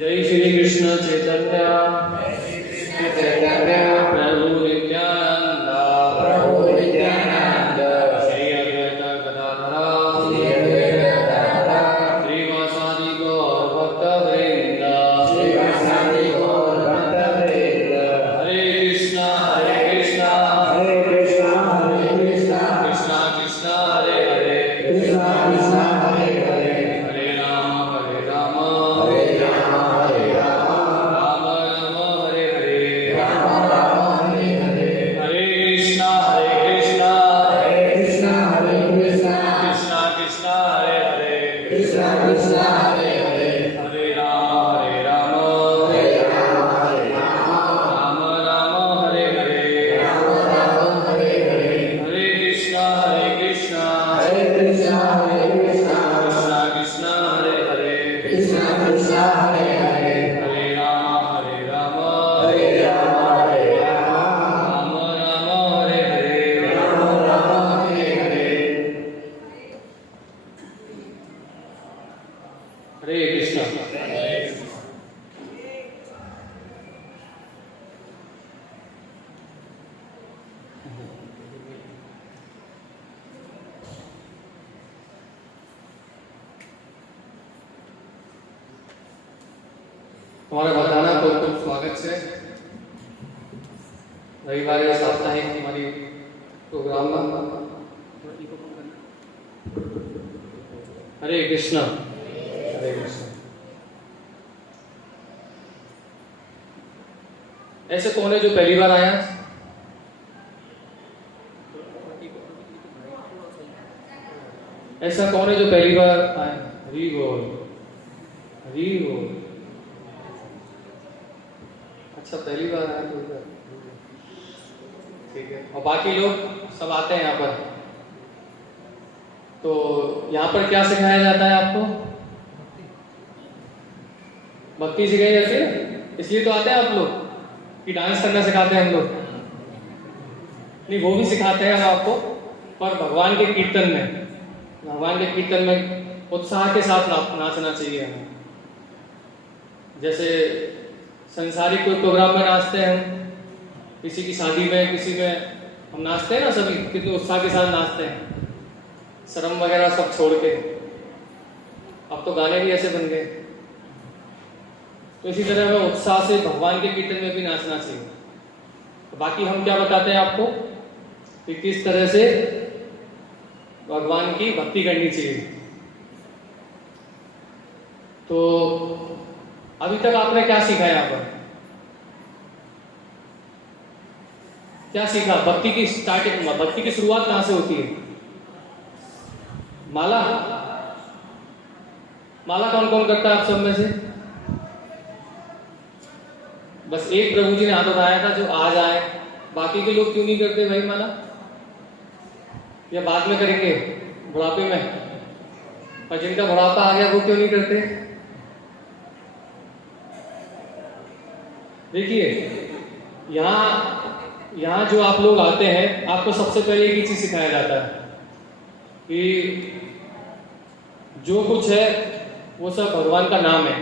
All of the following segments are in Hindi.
जय श्री कृष्ण चैतन्य प्रभु नित्यानंद श्री अद्वैत गदाधर श्रीवासादि गौर भक्तवृंद हरे कृष्णा कृष्णा कृष्णा हरे हरे हरे राम राम राम हरे हरे हरे कृष्णा कृष्णा कृष्णा हरे हरे हरे राम राम राम हरे हरे हरे कृष्णा कृष्णा कृष्णा हरे हरे हरे राम राम राम हरे हरे कृष्णा। તમારા બધાના ખૂબ ખૂબ સ્વાગત છે રવિવારે સાપ્તાહિક અમારી પ્રોગ્રામમાં। हरे कृष्णा हरे कृष्णा। ऐसे कौन है जो पहली बार आया? ऐसा कौन है जो पहली बार आया? हरि बोल हरि बोल। अच्छा पहली बार आया तो इधर ठीक है। और बाकी लोग सब आते हैं यहाँ पर, तो यहाँ पर क्या सिखाया जाता है आपको? भक्ति सिखाई जाती है, इसलिए तो आते हैं आप लोग कि डांस करना सिखाते हैं हम लोग। नहीं, वो भी सिखाते हैं हम आपको, पर भगवान के कीर्तन में उत्साह के साथ नाचना चाहिए हमें। जैसे संसारिक कोई प्रोग्राम में नाचते हैं हम, किसी की शादी में, किसी में हम नाचते हैं ना, सभी कितने उत्साह के साथ नाचते हैं, शर्म वगैरह सब छोड़ के। अब तो गाने भी ऐसे बन गए, तो इसी तरह हमें उत्साह से भगवान के कीर्तन में भी नाचना चाहिए। तो बाकी हम क्या बताते हैं आपको कि किस तरह से भगवान की भक्ति करनी चाहिए। तो अभी तक आपने क्या सीखा यहाँ पर? क्या सीखा? भक्ति की स्टार्टिंग, भक्ति की शुरुआत कहाँ से होती है? माला कौन कौन करता है आप सब में से? बस एक प्रभु जी ने हाथ उठाया था जो आज आए, बाकी के लोग क्यों नहीं करते भाई माला? या बाद में करेंगे बुढ़ापे में? और जिनका बुढ़ापा आ गया वो क्यों नहीं करते? देखिए यहाँ जो आप लोग आते हैं, आपको सबसे पहले एक ही चीज सिखाया जाता है कि जो कुछ है वो सब भगवान का नाम है।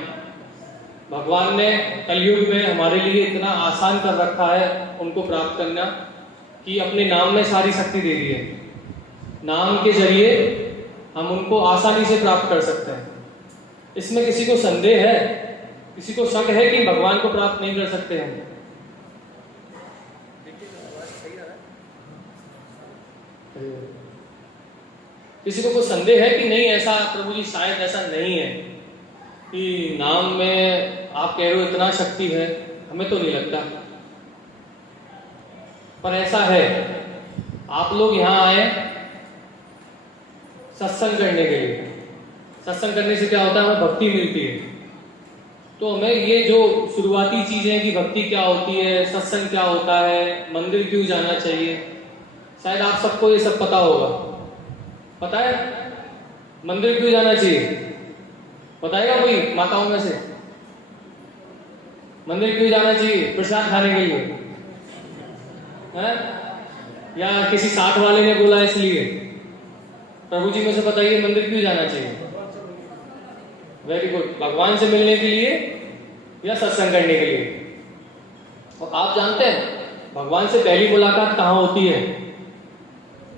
भगवान ने कलयुग में हमारे लिए इतना आसान कर रखा है उनको प्राप्त करना कि अपने नाम में सारी शक्ति दे दी है। नाम के जरिए हम उनको आसानी से प्राप्त कर सकते हैं। इसमें किसी को संदेह है, किसी को शक है कि भगवान को प्राप्त नहीं कर सकते हम? किसी को कोई संदेह है कि नहीं ऐसा? प्रभु जी शायद ऐसा नहीं है कि नाम में आप कह रहे हो इतना शक्ति है, हमें तो नहीं लगता, पर ऐसा है। आप लोग यहाँ आए सत्संग करने के लिए। सत्संग करने से क्या होता है? हमें भक्ति मिलती है। तो हमें ये जो शुरुआती चीजें कि भक्ति क्या होती है, सत्संग क्या होता है, मंदिर क्यों जाना चाहिए, शायद आप सबको ये सब पता होगा। पता है मंदिर क्यों जाना चाहिए? बताएगा कोई माताओं में से? मंदिर क्यों जाना चाहिए? प्रसाद खाने के लिए है? या किसी साथ वाले ने बोला इसलिए? प्रभु जी में से बताइए मंदिर क्यों जाना चाहिए? Very good. भगवान से मिलने के लिए या सत्संग करने के लिए। और आप जानते हैं भगवान से पहली मुलाकात कहाँ होती है?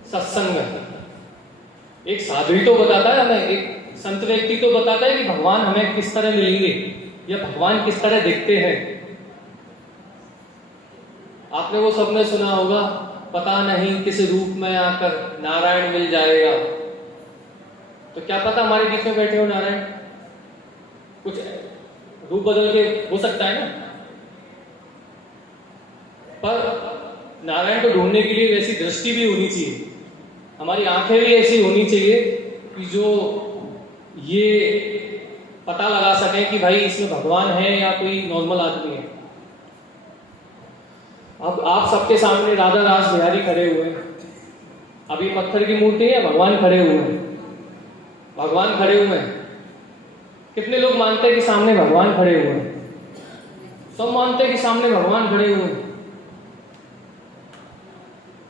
सत्संग में। एक साधु ही तो बताता है हमें, एक संत व्यक्ति तो बताता है कि भगवान हमें किस तरह मिलेंगे या भगवान किस तरह दिखते हैं। आपने वो सबने सुना होगा, पता नहीं किस रूप में आकर नारायण मिल जाएगा। तो क्या पता हमारे बीच में बैठे हो नारायण, कुछ रूप बदल के हो सकता है ना। पर नारायण को ढूंढने के लिए वैसी दृष्टि भी होनी चाहिए, हमारी आंखें भी ऐसी होनी चाहिए कि जो ये पता लगा सके कि भाई इसमें भगवान है या कोई नॉर्मल आदमी है। अब आप सबके सामने राधा रास बिहारी खड़े हुए हैं, अब ये पत्थर की मूर्ति है, भगवान खड़े हुए हैं, भगवान खड़े हुए हैं। कितने लोग मानते हैं कि सामने भगवान खड़े हुए हैं? सब मानते हैं कि सामने भगवान खड़े हुए हैं।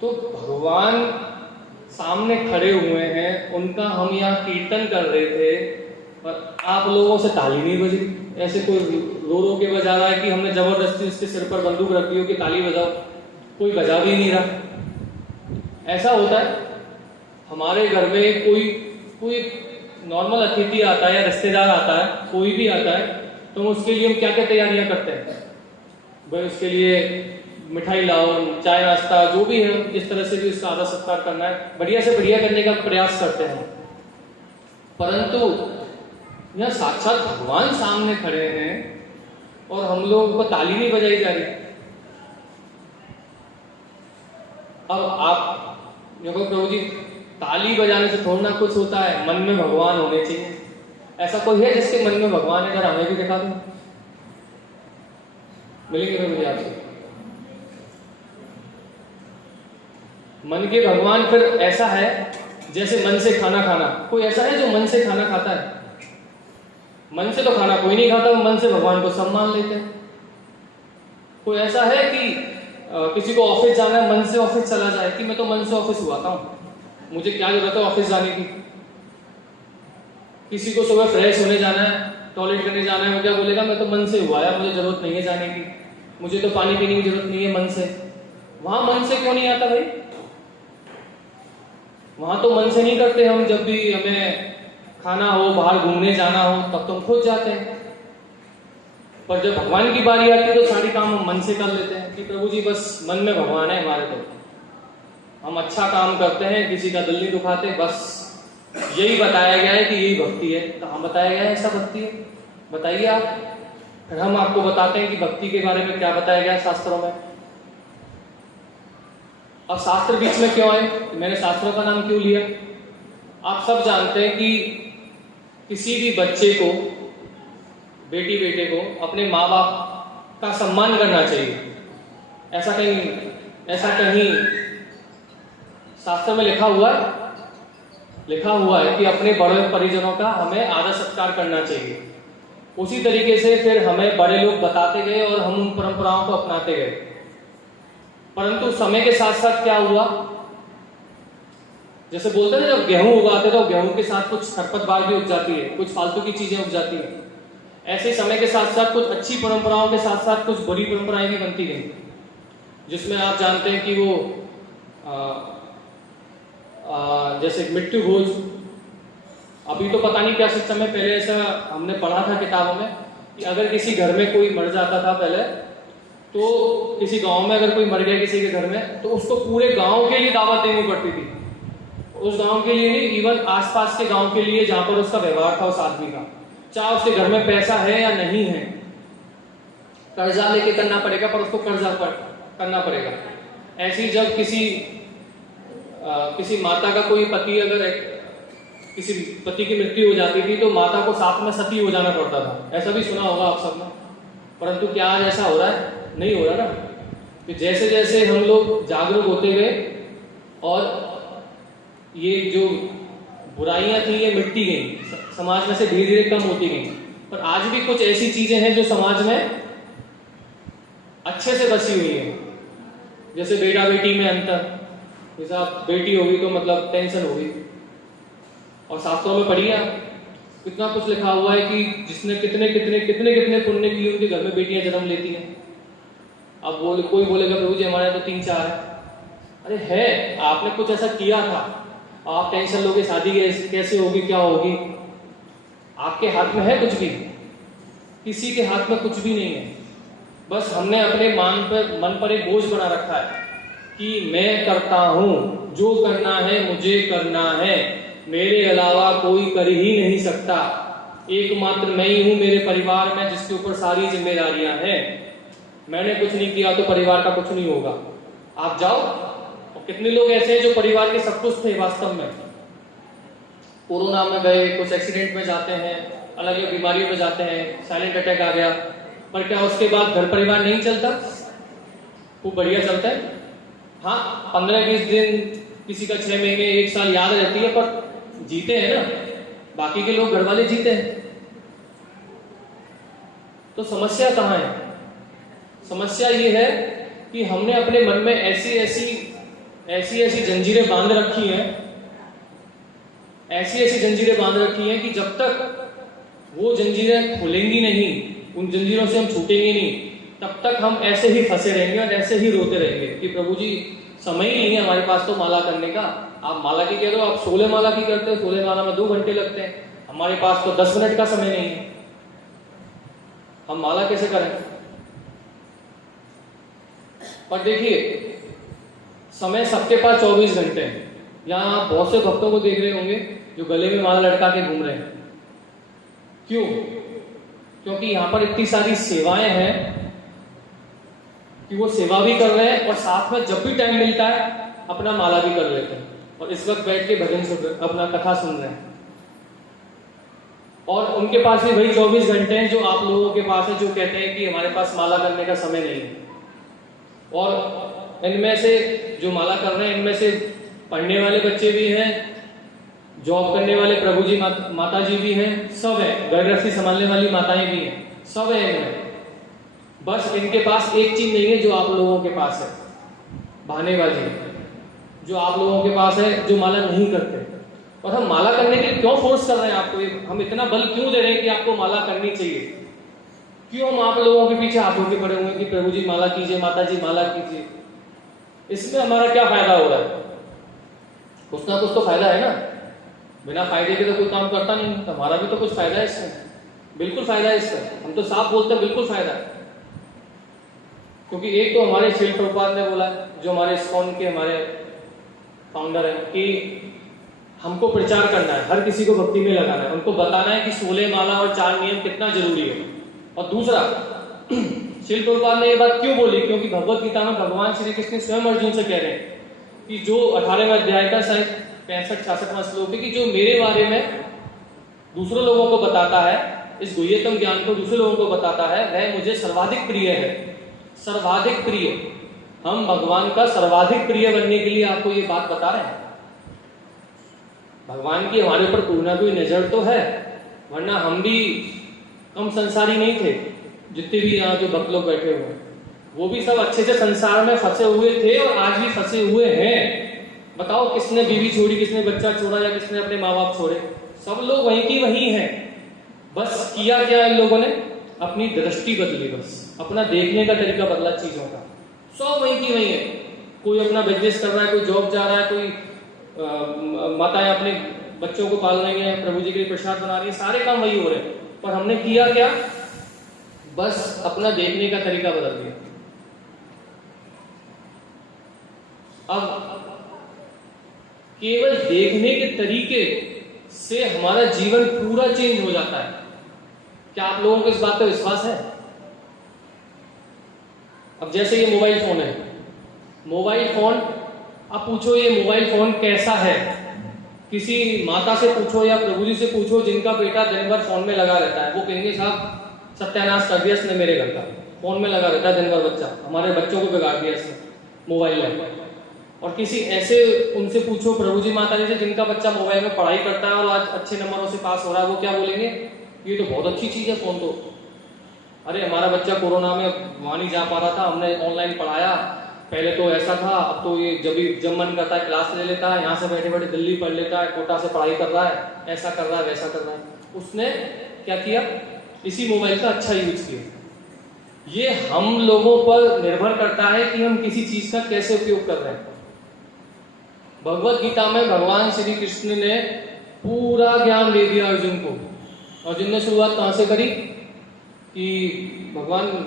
तो भगवान सामने खड़े हुए हैं, उनका हम यहाँ कीर्तन कर रहे थे और आप लोगों से ताली नहीं बज रही। ऐसे कोई रो रो के बजा रहा है कि हमने जबरदस्ती उसके सिर पर बंदूक रख दी हो कि ताली बजाओ, कोई बजा भी नहीं रहा। ऐसा होता है हमारे घर में कोई नॉर्मल अतिथि आता है या रिश्तेदार आता है, कोई भी आता है, तो उसके लिए हम क्या क्या तैयारियां करते हैं? भाई उसके लिए मिठाई लाओ, चाय नाश्ता जो भी है, जिस तरह से भी उसका आदर सत्कार करना है बढ़िया से बढ़िया करने का प्रयास करते हैं। परंतु यहाँ साक्षात भगवान सामने खड़े हैं और हम लोगों को ताली नहीं बजाई जा रही। अब आप देखो प्रभु जी, ताली बजाने से थोड़ा ना कुछ होता है, मन में भगवान होने चाहिए। ऐसा कोई है जिसके मन में भगवान है? अगर हमें भी दिखा दो, मिलेंगे प्रभु जी आपसे। मन के भगवान फिर ऐसा है जैसे मन से खाना खाना। कोई ऐसा है जो मन से खाना खाता है? मन से तो खाना कोई नहीं खाता, मन से भगवान को सब मान लेते हैं। कोई ऐसा है कि किसी को ऑफिस जाना है, मन से ऑफिस चला जाए कि मैं तो मन से ऑफिस हुआ था, मुझे क्या जरूरत है ऑफिस जाने की। किसी को सुबह फ्रेश होने जाना है, टॉयलेट करने जाना है, वो क्या बोलेगा, मैं तो मन से हुआ है, मुझे जरूरत नहीं है जाने की, मुझे तो पानी पीने की जरूरत नहीं है मन से। वहां मन से क्यों नहीं आता भाई? वहां तो मन से नहीं करते हम। जब भी हमें खाना हो, बाहर घूमने जाना हो, तब तो हम खुद जाते हैं। पर जब भगवान की बारी आती है तो सारे काम हम मन से कर लेते हैं कि प्रभु जी बस मन में भगवान है हमारे, तो हम अच्छा काम करते हैं, किसी का दिल नहीं दुखाते, बस यही बताया गया है कि यही भक्ति है। कहाँ बताया गया है ऐसा भक्ति है? बताइए आप, फिर हम आपको बताते हैं कि भक्ति के बारे में क्या बताया गया है शास्त्रों में। अब शास्त्र बीच में क्यों आए? मैंने शास्त्रों का नाम क्यों लिया? आप सब जानते हैं कि किसी भी बच्चे को, बेटी बेटे को अपने माँ बाप का सम्मान करना चाहिए। ऐसा कहीं शास्त्र में लिखा हुआ है कि अपने बड़े परिजनों का हमें आदर सत्कार करना चाहिए। उसी तरीके से फिर हमें बड़े लोग बताते गए और हम उन परंपराओं को अपनाते गए। परंतु समय के साथ साथ क्या हुआ, जैसे बोलते हैं जब गेहूं उगाते तो गेहूं के साथ कुछ खरपतवार भी उग जाती है, कुछ फालतू की चीजें उग जाती है। ऐसे समय के साथ साथ कुछ अच्छी परंपराओं के साथ साथ कुछ बुरी परंपराएं भी बनती गई, जिसमें आप जानते हैं कि वो जैसे मृत्यु भोज, अभी तो पता नहीं क्या सिस्टम है, पहले ऐसा हमने पढ़ा था किताबों में कि अगर किसी घर में कोई मर जाता था पहले, तो किसी गांव में अगर कोई मर गया किसी के घर में, तो उसको पूरे गांव के लिए दावत देनी पड़ती थी। उस गांव के लिए नहीं, इवन आसपास के गांव के लिए जहां पर उसका व्यवहार था उस आदमी का, चाहे उसके घर में पैसा है या नहीं है, कर्जा लेके करना पड़ेगा, पर उसको कर्जा पर करना पड़ेगा। ऐसी जब किसी माता का कोई पति, अगर किसी पति की मृत्यु हो जाती थी तो माता को साथ में सती हो जाना पड़ता था। ऐसा भी सुना होगा आप सबने। परंतु क्या आज ऐसा हो रहा है? नहीं हो रहा ना। कि जैसे जैसे हम लोग जागरूक होते गए और ये जो बुराइयां थी ये मिटती गई, समाज में से धीरे धीरे कम होती गई। पर आज भी कुछ ऐसी चीजें हैं जो समाज में अच्छे से बसी हुई है। जैसे बेटा बेटी में अंतर, जैसे आप बेटी होगी तो मतलब टेंशन होगी, और शास्त्रों में पढ़िए आप कितना कुछ लिखा हुआ है कि जिसने कितने कितने कितने कितने पुण्य किए उनके घर में बेटियां जन्म लेती हैं। अब कोई बोलेगा प्रभु जी हमारे तो 3-4 है। अरे है, आपने कुछ ऐसा किया था, आप टेंशन लोगे शादी कैसे होगी, क्या होगी। आपके हाथ में है कुछ भी? किसी के हाथ में कुछ भी नहीं है। बस हमने अपने मन पर एक बोझ बना रखा है कि मैं करता हूं, जो करना है मुझे करना है, मेरे अलावा कोई कर ही नहीं सकता, एकमात्र मैं ही हूं मेरे परिवार में जिसके ऊपर सारी जिम्मेदारियां हैं। मैंने कुछ नहीं किया तो परिवार का कुछ नहीं होगा। आप जाओ, और कितने लोग ऐसे हैं जो परिवार के सब कुछ थे, वास्तव में कोरोना में गए, कुछ एक्सीडेंट में जाते हैं, अलग अलग बीमारियों में जाते हैं, साइलेंट अटैक आ गया, पर क्या उसके बाद घर परिवार नहीं चलता? खूब बढ़िया चलता है। हाँ, 15-20 दिन, किसी का 6 महीने 1 साल याद रहती है, पर जीते हैं ना। बाकी के लोग घर वाले जीते हैं। तो समस्या कहाँ है? समस्या ये है कि हमने अपने मन में ऐसी ऐसी जंजीरें बांध रखी हैं, ऐसी ऐसी जंजीरें बांध रखी हैं कि जब तक वो जंजीरें खुलेंगी नहीं, उन जंजीरों से हम छूटेंगे नहीं, तब तक हम ऐसे ही फंसे रहेंगे और ऐसे ही रोते रहेंगे कि प्रभु जी समय ही नहीं है हमारे पास तो माला करने का। आप माला की कह दो, आप 16 माला की करते हो, 16 माला में 2 घंटे लगते हैं, हमारे पास तो 10 मिनट का समय नहीं है, हम माला कैसे करें? पर देखिए, समय सबके पास 24 घंटे हैं। यहाँ आप बहुत से भक्तों को देख रहे होंगे जो गले में माला लटका के घूम रहे हैं। क्यों? क्योंकि यहाँ पर इतनी सारी सेवाएं हैं कि वो सेवा भी कर रहे हैं और साथ में जब भी टाइम मिलता है अपना माला भी कर लेते हैं, और इस वक्त बैठ के भजन सुन, अपना कथा सुन रहे हैं। और उनके पास भी वही 24 घंटे हैं जो आप लोगों के पास है, जो कहते हैं कि हमारे पास माला करने का समय नहीं है। और इनमें से जो माला कर रहे हैं, इनमें से पढ़ने वाले बच्चे भी हैं, जॉब करने वाले प्रभु जी माता जी भी हैं, सब है, घर गृहस्थी संभालने वाली माताएं भी हैं, सब है इनमें। बस इनके पास एक चीज नहीं है जो आप लोगों के पास है, बहानेबाजी जो आप लोगों के पास है, जो माला नहीं करते। और हम माला करने के लिए क्यों फोर्स कर रहे हैं आपको? हम इतना बल क्यों दे रहे हैं कि आपको माला करनी चाहिए? क्यों हम आप लोगों के पीछे हाथ होके पड़े हुए कि प्रभु जी माला कीजिए, माता जी माला कीजिए? इसमें हमारा क्या फायदा हो रहा है? कुछ ना कुछ तो फायदा है ना। बिना फायदे के तो कोई काम करता नहीं, तो हमारा भी तो कुछ फायदा है इसमें। बिल्कुल फायदा है इसमें, हम तो साफ बोलते हैं बिल्कुल फायदा है। क्योंकि एक तो हमारे श्रील प्रभुपाद ने बोला, जो हमारे इस्कॉन के हमारे फाउंडर है, कि हमको प्रचार करना है, हर किसी को भक्ति में लगाना है, उनको बताना है कि 16 माला और 4 नियम कितना जरूरी है। और दूसरा, श्रील प्रभुपाद ने ये बात क्यों बोली? क्योंकि भगवत गीता में भगवान श्री कृष्ण स्वयं अर्जुन से कह रहे हैं कि जो 18वें अध्याय का 65-66वां श्लोक है कि जो मेरे बारे में दूसरे लोगों को बताता है, इस गुह्यतम ज्ञान को दूसरे लोगों को बताता है, वह मुझे सर्वाधिक प्रिय है। सर्वाधिक प्रिय, हम भगवान का सर्वाधिक प्रिय बनने के लिए आपको ये बात बता रहे हैं। भगवान की हमारे ऊपर कोई ना कोई नजर तो है, वरना हम भी कम संसारी नहीं थे। जितने भी यहाँ जो भक्त लोग बैठे हुए हैं, वो भी सब अच्छे से संसार में फंसे हुए थे और आज भी फंसे हुए हैं। बताओ, किसने बीवी छोड़ी, किसने बच्चा छोड़ा, या किसने अपने माँ बाप छोड़े? सब लोग वहीं की वहीं हैं। बस किया क्या इन लोगों ने? अपनी दृष्टि बदली, बस अपना देखने का तरीका बदला चीजों का। सब वहीं की वहीं है। कोई अपना बिजनेस कर रहा है, कोई जॉब जा रहा है, कोई माताएं अपने बच्चों को पाल रही हैं, प्रभु जी के लिए प्रसाद बना रही है, सारे काम वही हो रहे हैं। पर हमने किया क्या? बस अपना देखने का तरीका बदल दिया। अब केवल देखने के तरीके से हमारा जीवन पूरा चेंज हो जाता है। क्या आप लोगों को इस बात पर विश्वास है? अब जैसे ये मोबाइल फोन है, मोबाइल फोन, अब पूछो ये मोबाइल फोन कैसा है? किसी माता से पूछो या प्रभु जी से पूछो जिनका बेटा दिन भर फोन में लगा रहता है, वो कहेंगे साहब सत्यानाश कर दिया इसने मेरे घर का, फोन में लगा रहता है दिन भर बच्चा, हमारे बच्चों को बिगाड़ दिया इसने मोबाइल में। और किसी ऐसे उनसे पूछो प्रभु जी माता जी से जिनका बच्चा मोबाइल में पढ़ाई करता है और आज अच्छे नंबरों से पास हो रहा है, वो क्या बोलेंगे? ये तो बहुत अच्छी चीज है फोन तो। अरे हमारा बच्चा कोरोना में वहां नहीं जा पा रहा था, हमने ऑनलाइन पढ़ाया, पहले तो ऐसा था, अब तो ये जब मन करता है क्लास ले लेता है, यहाँ से बैठे बैठे दिल्ली पढ़ लेता है, कोटा से पढ़ाई कर रहा है, ऐसा कर रहा है, वैसा कर रहा है। उसने क्या किया, इसी मोबाइल का अच्छा यूज किया। ये हम लोगों पर निर्भर करता है कि हम किसी चीज का कैसे उपयोग कर रहे हैं। भगवत गीता में भगवान श्री कृष्ण ने पूरा ज्ञान दे दिया अर्जुन को। अर्जुन ने शुरुआत कहाँ से करी कि भगवान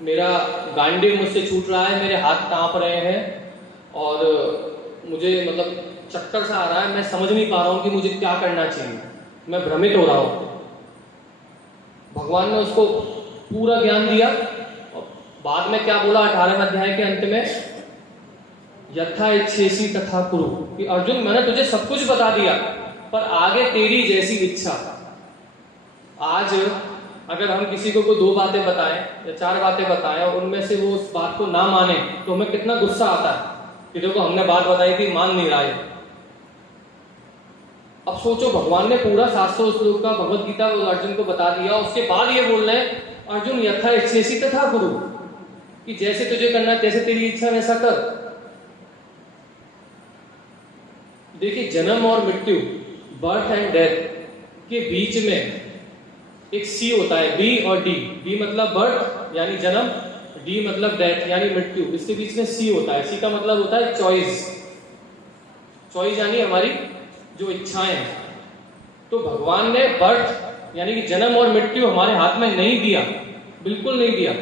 मेरा गांडीव मुझसे छूट रहा है, मेरे हाथ कांप रहे हैं और मुझे मतलब चक्कर सा आ रहा है, मैं समझ नहीं पा रहा हूँ कि मुझे क्या करना चाहिए, मैं भ्रमित हो रहा हूँ। भगवान ने उसको पूरा ज्ञान दिया और बाद में क्या बोला 18वें अध्याय के अंत में, यथा इच्छेसी तथा कुरु, कि अर्जुन मैंने तुझे सब कुछ बता दिया पर आगे तेरी जैसी इच्छा। आज अगर हम किसी को 2 बातें बताएं या 4 बातें बताएं और उनमें से वो उस बात को ना माने तो हमें कितना गुस्सा आता है कि देखो हमने बात बताई थी, मान नहीं रहा है। अब सोचो, भगवान ने पूरा 700 श्लोक का भगवत गीता अर्जुन को बता दिया, उसके बाद ये बोल रहे हैं अर्जुन यथा इच्छेसी तथा कुरु, कि जैसे तुझे करना है, जैसे तेरी इच्छा वैसा कर। देखिए, जन्म और मृत्यु, बर्थ एंड डेथ के बीच में एक सी होता है, बी और डी। बी मतलब बर्थ यानी जन्म, डी मतलब डेथ यानी मृत्यु। इसके बीच में सी होता है। सी का मतलब होता है चॉइस। चॉइस यानी हमारी जो इच्छाएं हैं। तो भगवान ने बर्थ यानी कि जन्म और मृत्यु हमारे हाथ में नहीं दिया, बिल्कुल नहीं दिया,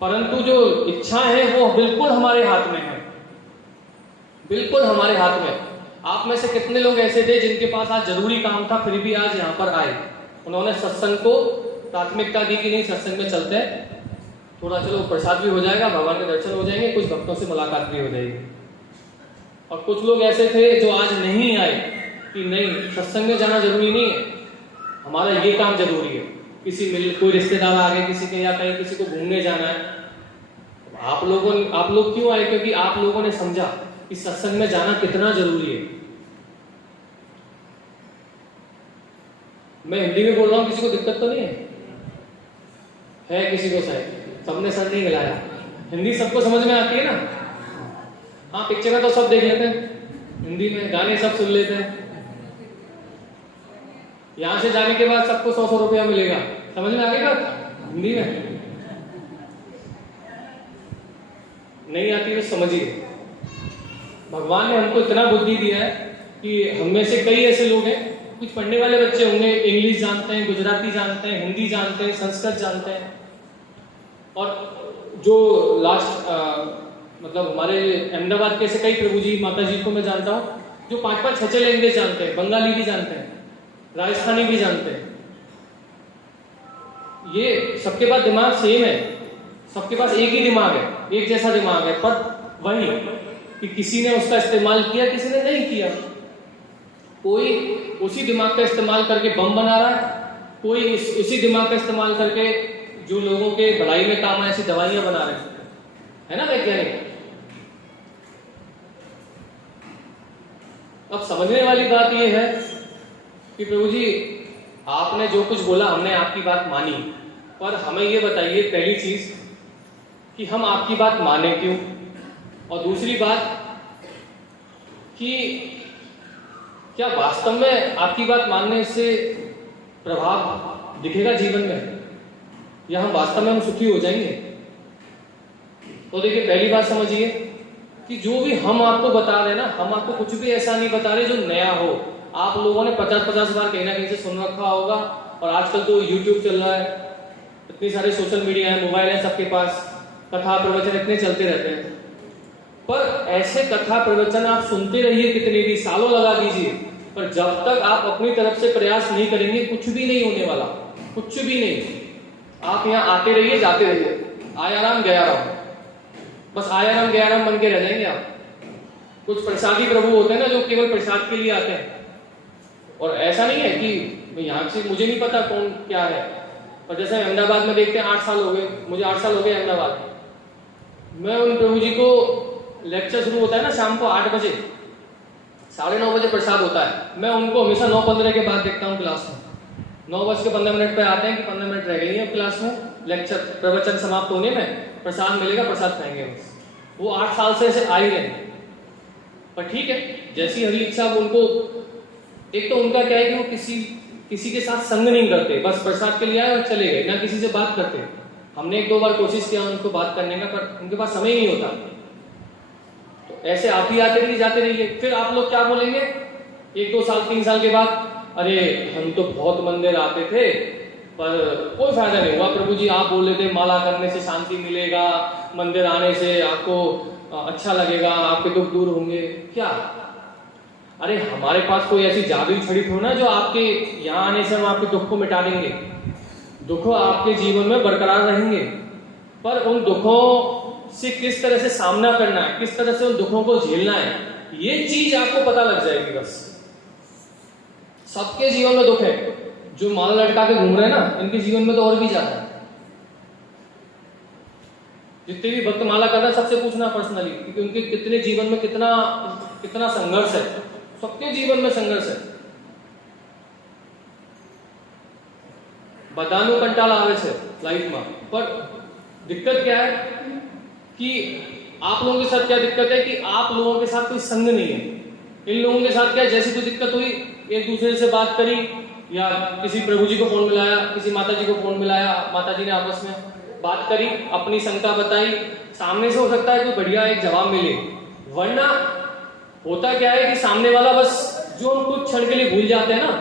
परंतु जो इच्छा है वो बिल्कुल हमारे हाथ में है, बिल्कुल हमारे हाथ में। आप में से कितने लोग ऐसे थे जिनके पास आज जरूरी काम था फिर भी आज यहाँ पर आए? उन्होंने सत्संग को प्राथमिकता दी कि नहीं, सत्संग में चलते हैं, थोड़ा चलो प्रसाद भी हो जाएगा, भगवान के दर्शन हो जाएंगे, कुछ भक्तों से मुलाकात भी हो जाएगी। और कुछ लोग ऐसे थे जो आज नहीं आए कि नहीं, सत्संग में जाना जरूरी नहीं है, हमारा ये काम जरूरी है, किसी कोई रिश्तेदार आ गए किसी के, या कहीं किसी को घूमने जाना है। आप लोग क्यों आए? क्योंकि आप लोगों ने समझा कि सत्संग में जाना कितना जरूरी है। मैं हिंदी में बोल रहा हूँ, किसी को दिक्कत तो नहीं है किसी को? शायद सबने सर नहीं हिलाया। हिंदी सबको समझ में आती है ना? हाँ, पिक्चर तो सब देख लेते हैं हिंदी में, गाने सब सुन लेते हैं। यहां से जाने के बाद सबको 100 रुपया मिलेगा, समझ में आ गई बात? हिंदी में नहीं आती तो समझिए। भगवान ने हमको इतना बुद्धि दिया है कि हम में से कई ऐसे लोग हैं, कुछ पढ़ने वाले बच्चे होंगे, इंग्लिश जानते हैं, गुजराती जानते हैं, हिंदी जानते हैं, संस्कृत जानते हैं, और जो लास्ट मतलब हमारे अहमदाबाद के ऐसे कई प्रभु जी माता जी को मैं जानता हूँ जो 5-5 6 लैंग्वेज जानते हैं, बंगाली भी जानते हैं, राजस्थानी भी जानते हैं। ये सबके पास दिमाग सेम है, सबके पास एक ही दिमाग है, एक जैसा दिमाग है, पर वही कि किसी ने उसका इस्तेमाल किया, किसी ने नहीं किया। कोई उसी दिमाग का इस्तेमाल करके बम बना रहा है, कोई उसी दिमाग का इस्तेमाल करके जो लोगों के भलाई में काम आए ऐसी दवाइयां बना रहे हैं, है ना वैज्ञानिक? अब समझने वाली बात यह है कि प्रभु जी आपने जो कुछ बोला हमने आपकी बात मानी, पर हमें ये बताइए पहली चीज कि हम आपकी बात माने क्यों, और दूसरी बात कि क्या वास्तव में आपकी बात मानने से प्रभाव दिखेगा जीवन में, या हम वास्तव में हम सुखी हो जाएंगे? तो देखिए, पहली बात समझिए कि जो भी हम आपको बता रहे हैं ना, हम आपको कुछ भी ऐसा नहीं बता रहे जो नया हो। आप लोगों ने 50-50 बार कहीं ना कहीं से सुन रखा होगा, और आजकल तो यूट्यूब चल रहा है, इतनी सारे सोशल मीडिया है, मोबाइल है सबके पास, कथा प्रवचन इतने चलते रहते हैं। पर ऐसे कथा प्रवचन आप सुनते रहिए, कितने भी सालों लगा दीजिए, पर जब तक आप अपनी तरफ से प्रयास नहीं करेंगे कुछ भी नहीं होने वाला, कुछ भी नहीं। आप यहाँ आते रहिए, जाते रहिए, आया राम गया राम, बस आया राम गया राम बन के रह जाएंगे आप। कुछ प्रसादी प्रभु होते हैं ना जो केवल प्रसाद के लिए आते हैं, और ऐसा नहीं है कि यहाँ से मुझे नहीं पता कौन क्या है, और जैसे अहमदाबाद में देखते हैं 8 साल हो गए, मुझे 8 साल हो गए अहमदाबाद। मैं उन प्रभु जी को, लेक्चर शुरू होता है ना शाम को 8 बजे, 9:30 बजे प्रसाद होता है, मैं उनको हमेशा 9:15 के बाद देखता हूँ क्लास में। 9:15 पे आते हैं कि 15 मिनट रह गई है क्लास में, लेक्चर प्रवचन समाप्त होने में, प्रसाद मिलेगा, प्रसाद खाएंगे बस। वो 8 साल से ऐसे आ ही रहे, पर ठीक है, जैसी हरी इच्छा। उनको एक तो उनका क्या है कि वो किसी किसी के साथ संग नहीं करते, बस प्रसाद के लिए आए और चले गए, ना किसी से बात करते। हमने 1-2 बार कोशिश किया उनको बात करने का, पर उनके पास समय ही नहीं होता। तो ऐसे आप ही आते रहिए, जाते रहिए, फिर आप लोग क्या बोलेंगे 1-2 साल 3 साल के बाद, अरे हम तो बहुत मंदिर आते थे पर कोई फायदा नहीं हुआ प्रभु जी, आप बोल रहे थे माला करने से शांति मिलेगा, मंदिर आने से आपको अच्छा लगेगा, आपके दुख दूर होंगे। क्या? अरे हमारे पास कोई ऐसी जादुई छड़ी हो ना जो आपके यहाँ आने से हम आपके दुख को मिटा देंगे। दुख आपके जीवन में बरकरार रहेंगे, पर उन दुखों से किस तरह से सामना करना है, किस तरह से उन दुखों को झेलना है, ये चीज आपको पता लग जाएगी। बस सबके जीवन में दुख है, जो माला लटका के घूम रहे हैं ना, इनके जीवन में तो और भी ज्यादा है। जितने भी भक्त माला कर रहे हैं सबसे पूछना पर्सनली कि उनके कितने जीवन में कितना संघर्ष है। सबके जीवन में संघर्ष है। बधानु कंटाल आवे छे लाइफ में, पर दिक्कत क्या है कि आप लोगों के साथ क्या दिक्कत है कि आप लोगों के साथ कोई संग नहीं है। इन लोगों के साथ क्या है, जैसी कोई दिक्कत हुई एक दूसरे से बात करी, या किसी प्रभु जी को फोन मिलाया, किसी माता जी को फोन मिलाया, माता जी ने आपस में बात करी, अपनी शंका बताई, सामने से हो सकता है कोई बढ़िया एक जवाब मिले। वरना होता क्या है कि सामने वाला बस, जो हम कुछ क्षण के लिए भूल जाते हैं ना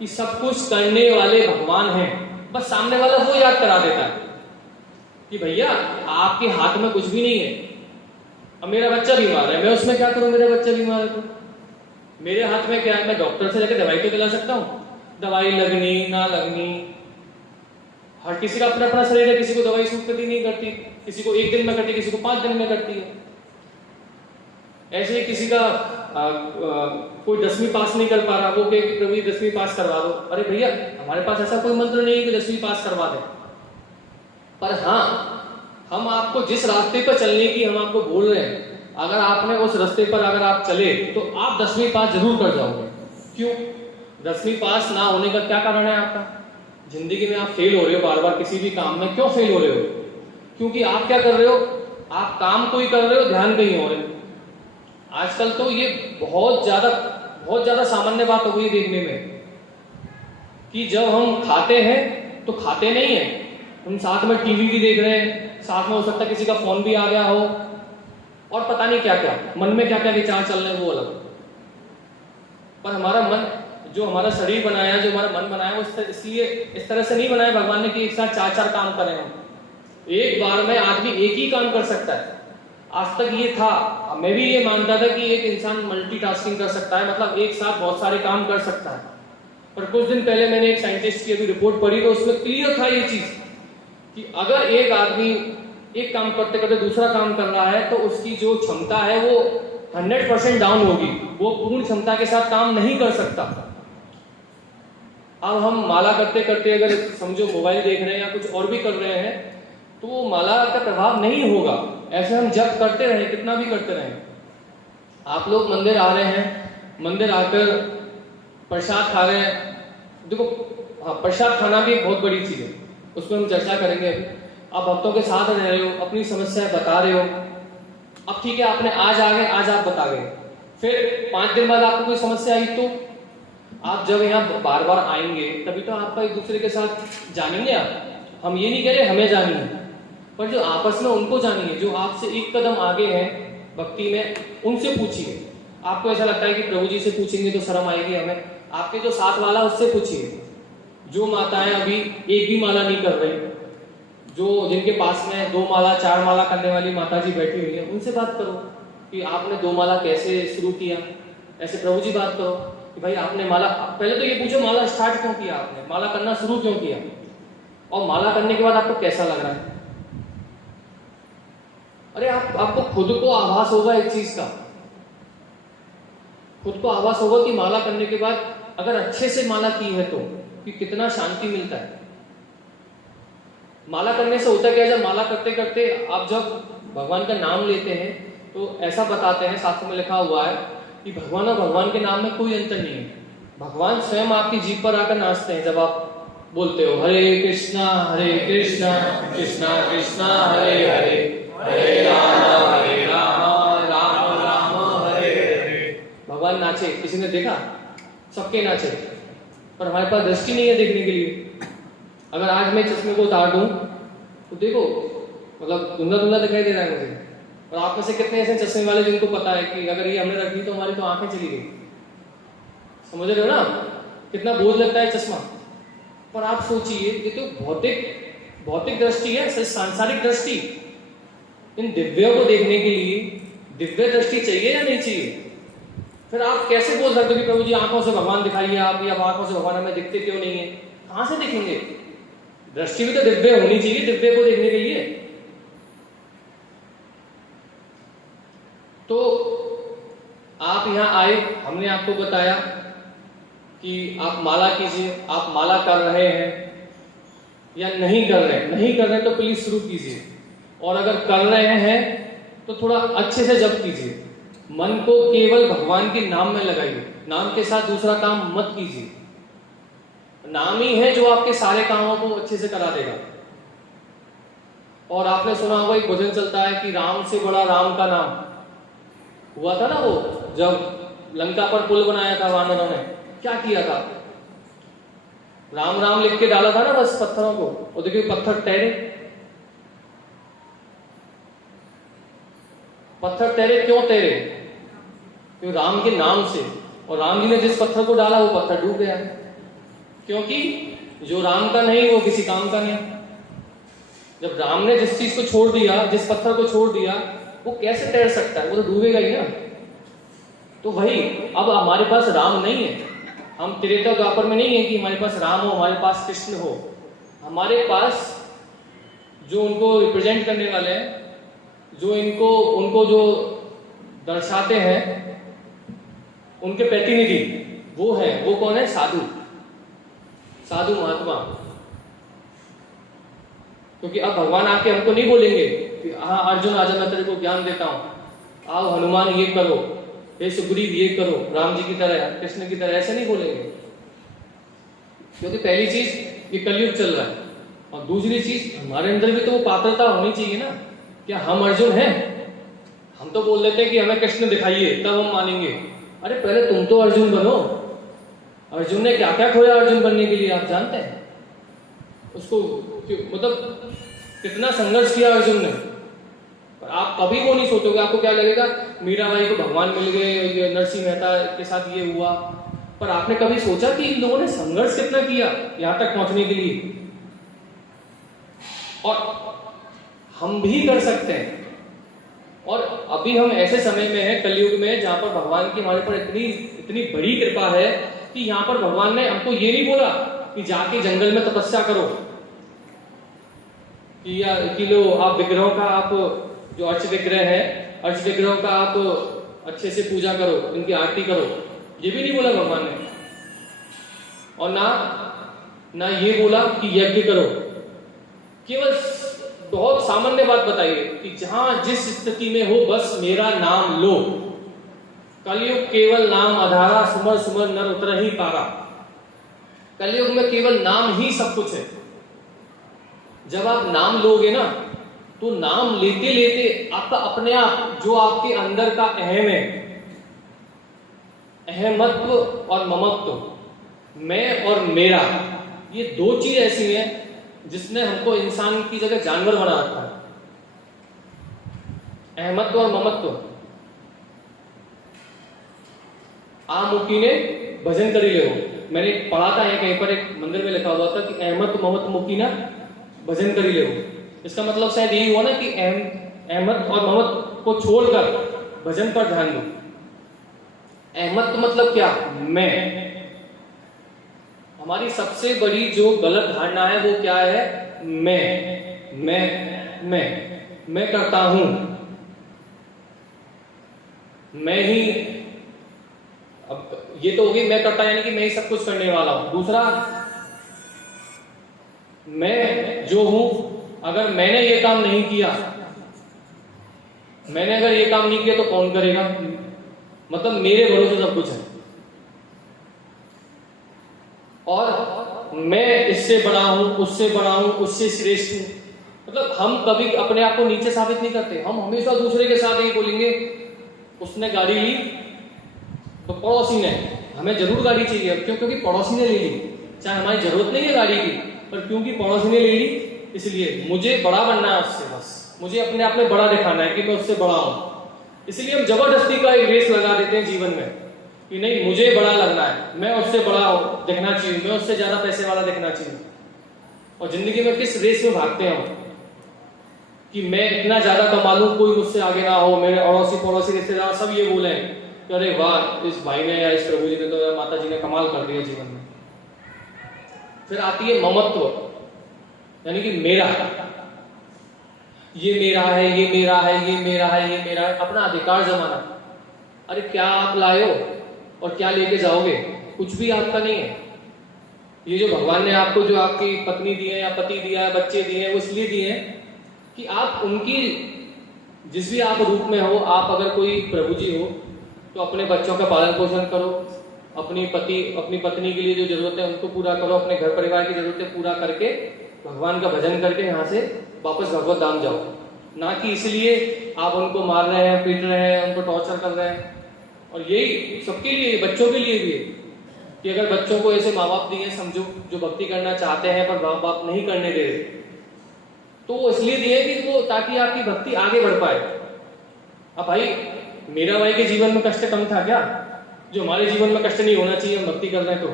कि सब कुछ करने वाले भगवान हैं, बस सामने वाला वो याद करा देता है कि भैया आपके हाथ में कुछ भी नहीं है। अब मेरा बच्चा बीमार है, मैं उसमें क्या करूं? मेरा बच्चा बीमार है तो मेरे हाथ में क्या है? मैं डॉक्टर से लेकर दवाई तो दिला सकता हूं, दवाई लगनी ना लगनी, हर किसी का अपना अपना शरीर है, किसी को दवाई सूट करती नहीं करती, किसी को 1 दिन में करती, किसी को 5 दिन में करती है। ऐसे ही किसी का कोई 10वीं पास नहीं कर पा रहा, वो कहे कि प्रभु 10वीं पास करवा दो। अरे भैया हमारे पास ऐसा कोई मंत्र नहीं है कि 10वीं पास करवा दे, पर हाँ हम आपको जिस रास्ते पर चलने की हम आपको बोल रहे हैं, अगर आपने उस रास्ते पर अगर आप चले तो आप 10वीं पास जरूर कर जाओगे। क्यों? 10वीं पास ना होने का क्या कारण है आपका? जिंदगी में आप फेल हो रहे हो बार बार किसी भी काम में। क्यों फेल हो रहे हो? क्योंकि आप क्या कर रहे हो, आप काम कोई कर रहे हो, ध्यान कहीं हो रहे हो। आजकल तो ये बहुत ज्यादा सामान्य बात हो गई देखने में कि जब हम खाते हैं तो खाते नहीं है, हम साथ में टीवी भी देख रहे हैं, साथ में हो सकता है किसी का फोन भी आ गया हो, और पता नहीं क्या क्या मन में क्या क्या विचार चल रहे हैं वो अलग। पर हमारा मन, जो हमारा शरीर बनाया, जो हमारा मन बनाया, वो इसलिए इस तरह से नहीं बनाया भगवान ने कि एक साथ 4-4 काम करें हम। एक बार में आदमी एक ही काम कर सकता है। आज तक ये था, मैं भी ये मानता था कि एक इंसान मल्टीटास्किंग कर सकता है, मतलब एक साथ बहुत सारे काम कर सकता है। पर कुछ दिन पहले मैंने एक साइंटिस्ट की अभी रिपोर्ट पढ़ी तो उसमें क्लियर था ये चीज कि अगर एक आदमी एक काम करते करते दूसरा काम कर रहा है तो उसकी जो क्षमता है वो 100% डाउन होगी, वो पूर्ण क्षमता के साथ काम नहीं कर सकता। अब हम माला करते करते अगर समझो मोबाइल देख रहे हैं या कुछ और भी कर रहे हैं तो वो माला का प्रभाव नहीं होगा। ऐसे हम जब करते रहे, कितना भी करते रहे। आप लोग मंदिर आ रहे हैं, मंदिर आकर प्रसाद खा रहे हैं। देखो हाँ, प्रसाद खाना भी एक बहुत बड़ी चीज है, उसमें हम चर्चा करेंगे अभी। आप भक्तों के साथ रह रहे हो, अपनी समस्या बता रहे हो। अब ठीक है, आपने आज आ गए, आज आप बता गए, फिर 5 दिन बाद आपको कोई समस्या आई तो आप जब यहाँ बार बार आएंगे तभी तो आपका एक दूसरे के साथ जानेंगे। आप, हम ये नहीं कह रहे हमें जानिए, पर जो आपस में उनको जानिए, जो आपसे एक कदम आगे हैं भक्ति में, उनसे पूछिए। आपको ऐसा लगता है कि प्रभु जी से पूछेंगे तो शर्म आएगी हमें, आपके जो साथ वाला उससे पूछिए। जो माताएं अभी एक भी माला नहीं कर रही, जो जिनके पास में 2 माला 4 माला करने वाली माता जी बैठी हुई है, उनसे बात करो कि आपने 2 माला कैसे शुरू किया। ऐसे प्रभु जी बात करो कि भाई आपने माला, पहले तो ये पूछो माला स्टार्ट क्यों किया, आपने माला करना शुरू क्यों किया, और माला करने के बाद आपको कैसा लग रहा है। अरे आपको खुद को आभास होगा एक चीज का, खुद को आभास होगा कि माला करने के बाद अगर अच्छे से माला की है तो कि कितना शांति मिलता है। माला करने से होता क्या है, जब माला करते करते आप जब भगवान का नाम लेते हैं तो ऐसा बताते हैं, शास्त्र में लिखा हुआ है कि भगवान और भगवान के नाम में कोई अंतर नहीं है। भगवान स्वयं आपकी जीभ पर आकर नाचते हैं जब आप बोलते हो हरे कृष्णा कृष्णा कृष्णा हरे हरे, हरे राम राम राम हरे हरे। भगवान नाचे, किसी ने देखा? सबके नाचे। पर हमारे पास दृष्टि नहीं है देखने के लिए। अगर आज मैं चश्मे को उतार दूं तो देखो मतलब धुंधला धुंधला दिखाई दे रहा है मुझे। और आप में से कितने ऐसे चश्मे वाले जिनको पता है कि अगर ये हमने रख दी तो हमारी तो आंखें चली गई। समझ रहे हो ना कितना बोझ लगता है चश्मा। पर आप सोचिए ये तो भौतिक दृष्टि है, सांसारिक दृष्टि। इन दिव्यों को देखने के लिए दिव्य दृष्टि चाहिए या नहीं चाहिए? फिर आप कैसे बोल सकते हो कि प्रभु जी आंखों से भगवान दिखाइए आप, या आंखों से भगवान हमें दिखते क्यों नहीं है? कहां से दिखेंगे? दृष्टि भी तो दिव्य होनी चाहिए दिव्य को देखने के लिए। तो आप यहां आए, हमने आपको बताया कि आप माला कीजिए। आप माला कर रहे हैं या नहीं कर रहे हैं? नहीं कर रहे हैं तो प्लीज शुरू कीजिए। और अगर कर रहे हैं तो थोड़ा अच्छे से जप कीजिए। मन को केवल भगवान के नाम में लगाइए। नाम के साथ दूसरा काम मत कीजिए। नाम ही है जो आपके सारे कामों को अच्छे से करा देगा। और आपने सुना होगा एक भजन चलता है कि राम से बड़ा राम का नाम। हुआ था ना वो जब लंका पर पुल बनाया था वानरों ने, क्या किया था? राम राम लिख के डाला था ना बस पत्थरों को, और देखिए पत्थर तैरे। पत्थर तैरे क्यों तैरे? क्योंकि राम के नाम से। और राम जी ने जिस पत्थर को डाला वो पत्थर डूब गया, क्योंकि जो राम का नहीं वो किसी काम का नहीं। जब राम ने जिस चीज को छोड़ दिया, जिस पत्थर को छोड़ दिया, वो कैसे तैर सकता है? वो तो डूबेगा ही ना। तो वही अब हमारे पास राम नहीं है। हम त्रेता द्वापर में नहीं है कि हमारे पास राम हो, हमारे पास कृष्ण हो। हमारे पास जो उनको रिप्रेजेंट करने वाले हैं, जो उनको जो दर्शाते हैं, उनके प्रतिनिधि वो है। वो कौन है? साधु महात्मा। क्योंकि अब भगवान आके हमको नहीं बोलेंगे कि हाँ अर्जुन आजा मैं तेरे को ज्ञान देता हूं, आओ हनुमान ये करो, हे सुग्रीव ये करो, राम जी की तरह, कृष्ण की तरह, ऐसे नहीं बोलेंगे। क्योंकि पहली चीज ये कलयुग चल रहा है, और दूसरी चीज हमारे अंदर भी तो वो पात्रता होनी चाहिए ना। क्या हम अर्जुन हैं? हम तो बोल देते हैं कि हमें कृष्ण दिखाइए तब हम मानेंगे। अरे पहले तुम तो अर्जुन बनो। अर्जुन ने क्या क्या खोया अर्जुन बनने के लिए आप जानते हैं? उसको मतलब कितना संघर्ष किया अर्जुन ने। पर आप कभी वो नहीं सोचोगे। आपको क्या लगेगा मीराबाई को भगवान मिल गए, नरसिंह मेहता के साथ ये हुआ। पर आपने कभी सोचा कि इन लोगों ने संघर्ष कितना किया यहां तक पहुंचने के लिए? और हम भी कर सकते हैं। और अभी हम ऐसे समय में हैं, कलयुग में, जहां पर भगवान की हमारे पर इतनी बड़ी कृपा है कि यहां पर भगवान ने हमको ये नहीं बोला कि जाके जंगल में तपस्या करो, कि लो आप विग्रहों का, आप जो अर्च विग्रह है, अर्च विग्रहों का आप अच्छे से पूजा करो, इनकी आरती करो। ये भी नहीं बोला भगवान ने। और ना ये बोला कि यज्ञ करो। केवल बहुत सामान्य बात बताइए कि जहां जिस स्थिति में हो बस मेरा नाम लो। कलयुग केवल नाम आधारा, सुमर सुमर नर उतर ही पारा। कलयुग में केवल नाम ही सब कुछ है। जब आप नाम लोगे ना, तो नाम लेते लेते आपका अपने आप जो आपके अंदर का अहम है, अहमत्व और ममत्व, मैं और मेरा, ये दो चीज ऐसी हैं जिसने हमको इंसान की जगह जानवर बना रखा है। अहमत्व और ममत्व। आमुखी ने भजन करी ले। मैंने पढ़ा था यहाँ कहीं पर एक मंदिर में लिखा हुआ था कि अहमत ममत मुखी ना भजन करी ले। इसका मतलब शायद यही हुआ ना कि अहमत और ममत को छोड़कर भजन पर ध्यान दो। अहमत तो मतलब क्या? मैं। हमारी सबसे बड़ी जो गलत धारणा है वो क्या है? मैं करता हूं, मैं ही। अब ये तो होगी मैं करता यानी कि मैं ही सब कुछ करने वाला हूं। दूसरा, मैं जो हूं, अगर मैंने ये काम नहीं किया, मैंने अगर ये काम नहीं किया तो कौन करेगा? मतलब मेरे भरोसे सब कुछ है। और मैं इससे बड़ा हूं, उससे बड़ा हूं, उससे श्रेष्ठ हूं। मतलब हम कभी अपने आप को नीचे साबित नहीं करते। हम हमेशा दूसरे के साथ ही बोलेंगे उसने गाड़ी ली तो पड़ोसी ने, हमें जरूर गाड़ी चाहिए। अब क्यों? क्योंकि पड़ोसी ने ले ली, चाहे हमारी जरूरत नहीं है गाड़ी की, पर क्योंकि पड़ोसी ने ले ली इसलिए मुझे बड़ा बनना है उससे, बस मुझे अपने आप में बड़ा दिखाना है कि मैं उससे बड़ा हूं। इसलिए हम जबरदस्ती का एक रेस लगा देते हैं जीवन में कि नहीं मुझे बड़ा लगना है, मैं उससे बड़ा दिखना चाहिए, मैं उससे ज्यादा पैसे वाला दिखना चाहिए। और जिंदगी में किस रेस में भागते हैं हम कि मैं इतना ज्यादा कमा लूं, कोई मुझसे आगे ना हो, मेरे अड़ोसी पड़ोसी रिश्तेदार सब ये बोले कि अरे वाह इस भाई ने या इस प्रभु जी ने तो या माता जी ने कमाल कर दिया जीवन में। फिर आती है ममत्व, यानी कि मेरा, ये मेरा है, ये मेरा है, ये मेरा है, ये मेरा है, अपना अधिकार जमाना। अरे क्या आप लाए हो और क्या लेके जाओगे? कुछ भी आपका नहीं है। ये जो भगवान ने आपको, जो आपकी पत्नी दी है या पति दिया है, बच्चे दिए हैं, वो इसलिए दिए हैं कि आप उनकी, जिस भी आप रूप में हो, आप अगर कोई प्रभु जी हो तो अपने बच्चों का पालन पोषण करो, अपनी पत्नी के लिए जो जरूरत है उनको पूरा करो, अपने घर परिवार की जरूरतें पूरा करके भगवान का भजन करके यहाँ से वापस भगवत धाम जाओ। ना कि इसलिए आप उनको मार रहे हैं, पीट रहे हैं, उनको टॉर्चर कर रहे हैं। और यही सबके लिए, बच्चों के लिए भी है कि अगर बच्चों को ऐसे माँ बाप दिए, समझो जो भक्ति करना चाहते हैं पर माँ बाप नहीं करने दे रहे, तो वो इसलिए दिए कि वो, ताकि आपकी भक्ति आगे बढ़ पाए। अब भाई मेरा भाई के जीवन में कष्ट कम था क्या? जो हमारे जीवन में कष्ट नहीं होना चाहिए, हम भक्ति कर रहे हैं तो।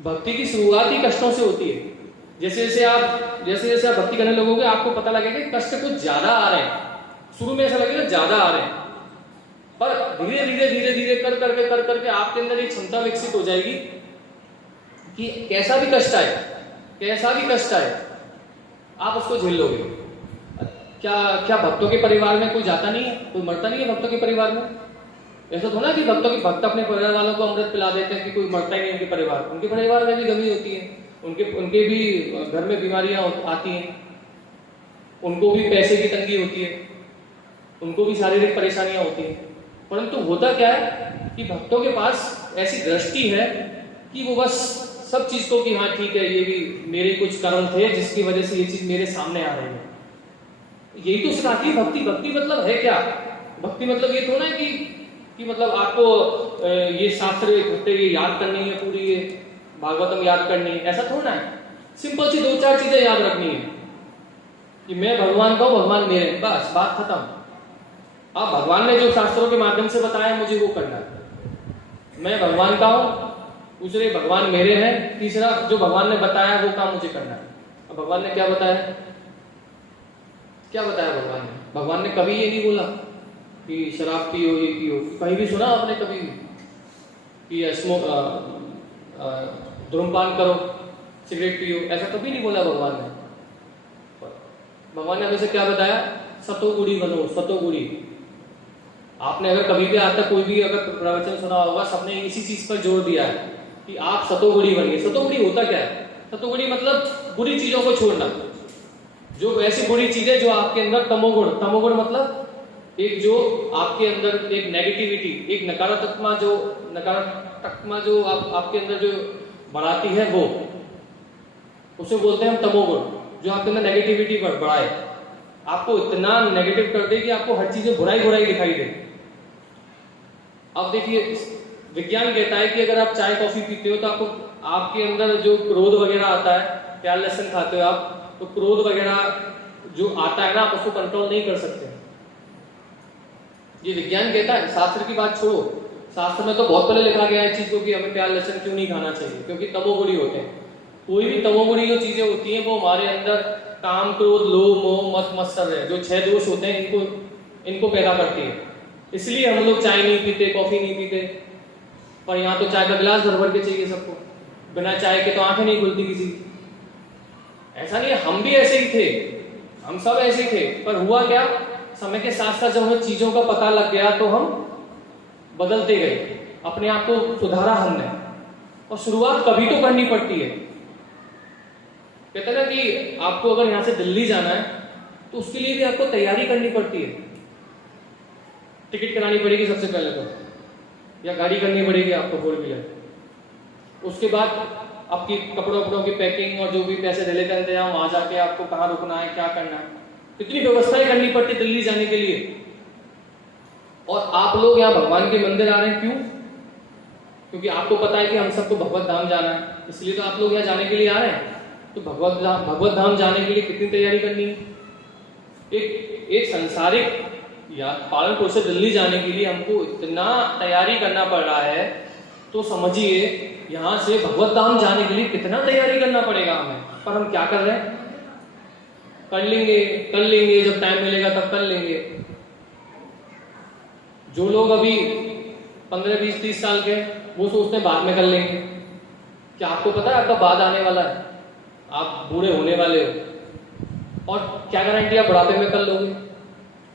भक्ति की शुरुआत ही कष्टों से होती है। जैसे जैसे आप भक्ति करने लगोगे आपको पता लगेगा कि कष्ट कुछ ज्यादा आ रहे हैं। शुरू में ऐसा लगेगा ज्यादा आ रहे हैं, पर धीरे धीरे कर करके आपके अंदर एक क्षमता विकसित हो जाएगी कि कैसा भी कष्ट आए आप उसको झेल लोगे। क्या भक्तों के परिवार में कोई जाता नहीं है, कोई मरता नहीं है भक्तों के परिवार में? ऐसा थोड़ा कि भक्त अपने परिवार वालों को अमृत पिला देते हैं कि कोई मरता ही नहीं उनके परिवार में भी गमी होती है, उनके भी घर में बीमारियां आती हैं, उनको भी पैसे की तंगी होती है, उनको भी शारीरिक परेशानियां होती हैं। परंतु होता क्या है कि भक्तों के पास ऐसी दृष्टि है कि वो बस सब चीज को कि हाँ ठीक है, ये भी मेरे कुछ कर्म थे जिसकी वजह से ये चीज मेरे सामने आ रही है। यही तो सिखाती है भक्ति। भक्ति मतलब है क्या? भक्ति मतलब ये थोड़ा है कि मतलब आपको ये शास्त्र इकट्ठे ये याद करनी है, पूरी ये भागवतम याद करनी है, ऐसा थोड़ा है। सिंपल सी 2-4 चीजें याद रखनी है कि मैं भगवान का हूं, भगवान मेरे, बस बात खत्म। अब भगवान ने जो शास्त्रों के माध्यम से बताया मुझे वो करना है। मैं भगवान का हूं, दूसरे भगवान मेरे हैं, तीसरा जो भगवान ने बताया वो काम मुझे करना है। अब भगवान ने क्या बताया भगवान ने कभी ये नहीं बोला कि शराब पियो, ये पियो। कहीं भी सुना आपने कभी कि धूम्रपान करो, सिगरेट पियो? ऐसा कभी नहीं बोला भगवान ने। भगवान ने हमेशा क्या बताया? सतोगुणी बनो, सतोगुणी। आपने अगर कभी भी आज तक कोई भी अगर प्रवचन सुना होगा, सबने इसी चीज पर जोर दिया है कि आप सतोगुणी बनिए। सतोगुणी होता क्या है? सतोगुणी मतलब बुरी चीजों को छोड़ना, जो ऐसी बुरी चीजें जो आपके अंदर तमोगुण मतलब एक जो आपके अंदर एक नेगेटिविटी, एक नकारात्मक जो आपके अंदर जो बढ़ाती है, वो उसे बोलते हैं हम तमोगुण। जो आपके अंदर नेगेटिविटी बढ़ाए, आपको इतना नेगेटिव कर दे कि आपको हर चीजें बुराई दिखाई दे। अब देखिए विज्ञान कहता है कि अगर आप चाय कॉफी पीते हो तो आपके अंदर जो क्रोध वगैरह आता है, प्याज लहसुन खाते हो आप, तो क्रोध वगैरह जो आता है ना, आप उसको कंट्रोल नहीं कर सकते। ये विज्ञान कहता है, शास्त्र की बात छोड़ो। शास्त्र में तो बहुत पहले लिखा गया है चीज को कि हमें प्याज लहसुन क्यों नहीं खाना चाहिए, क्योंकि तमोगुणी होते हैं। कोई भी तमोगुणी जो चीजें होती हैं वो हमारे अंदर काम, क्रोध, लोभ, मोह, मत मत्सर, जो 6 दोष होते हैं इनको पैदा करती है। इसलिए हम लोग चाय नहीं पीते, कॉफी नहीं पीते। पर यहाँ तो चाय का गिलास भर के चाहिए सबको, बिना चाय के तो आंखें नहीं खुलती किसी। ऐसा नहीं है, हम भी ऐसे ही थे, हम सब ऐसे ही थे। पर हुआ क्या, समय के साथ साथ जब हमें चीजों का पता लग गया तो हम बदलते गए, अपने आप को सुधारा हमने। और शुरुआत कभी तो करनी पड़ती है। कहते ना कि आपको अगर यहां से दिल्ली जाना है तो उसके लिए भी आपको तैयारी करनी पड़ती है। टिकट करानी पड़ेगी सबसे पहले तो, या गाड़ी करनी पड़ेगी आपको 4 व्हीलर। उसके बाद आपकी कपड़ों की पैकिंग और जो भी पैसे ढेले का इंतजाम, वहां जाके आपको कहाँ रुकना है, क्या करना है, कितनी व्यवस्थाएं करनी पड़ती दिल्ली जाने के लिए। और आप लोग यहाँ भगवान के मंदिर आ रहे हैं, क्यों? क्योंकि आपको पता है कि हम सबको भगवत धाम जाना है, इसलिए तो आप लोग यहाँ जाने के लिए आ रहे हैं। तो भगवत धाम जाने के लिए कितनी तैयारी करनी है? एक संसारिक या पालनपुर से दिल्ली जाने के लिए हमको इतना तैयारी करना पड़ रहा है, तो समझिए यहाँ से भगवत धाम जाने के लिए कितना तैयारी करना पड़ेगा हमें। पर हम क्या कर रहे हैं? कर लेंगे, जब टाइम मिलेगा तब कर लेंगे। जो लोग अभी 15, 20, 30 साल के, वो सोचते हैं बाद में कर लेंगे। क्या आपको पता है आपका बाद आने वाला है? आप बूढ़े होने वाले हो, और क्या गारंटी आप बुढ़ापे में कर लोगे?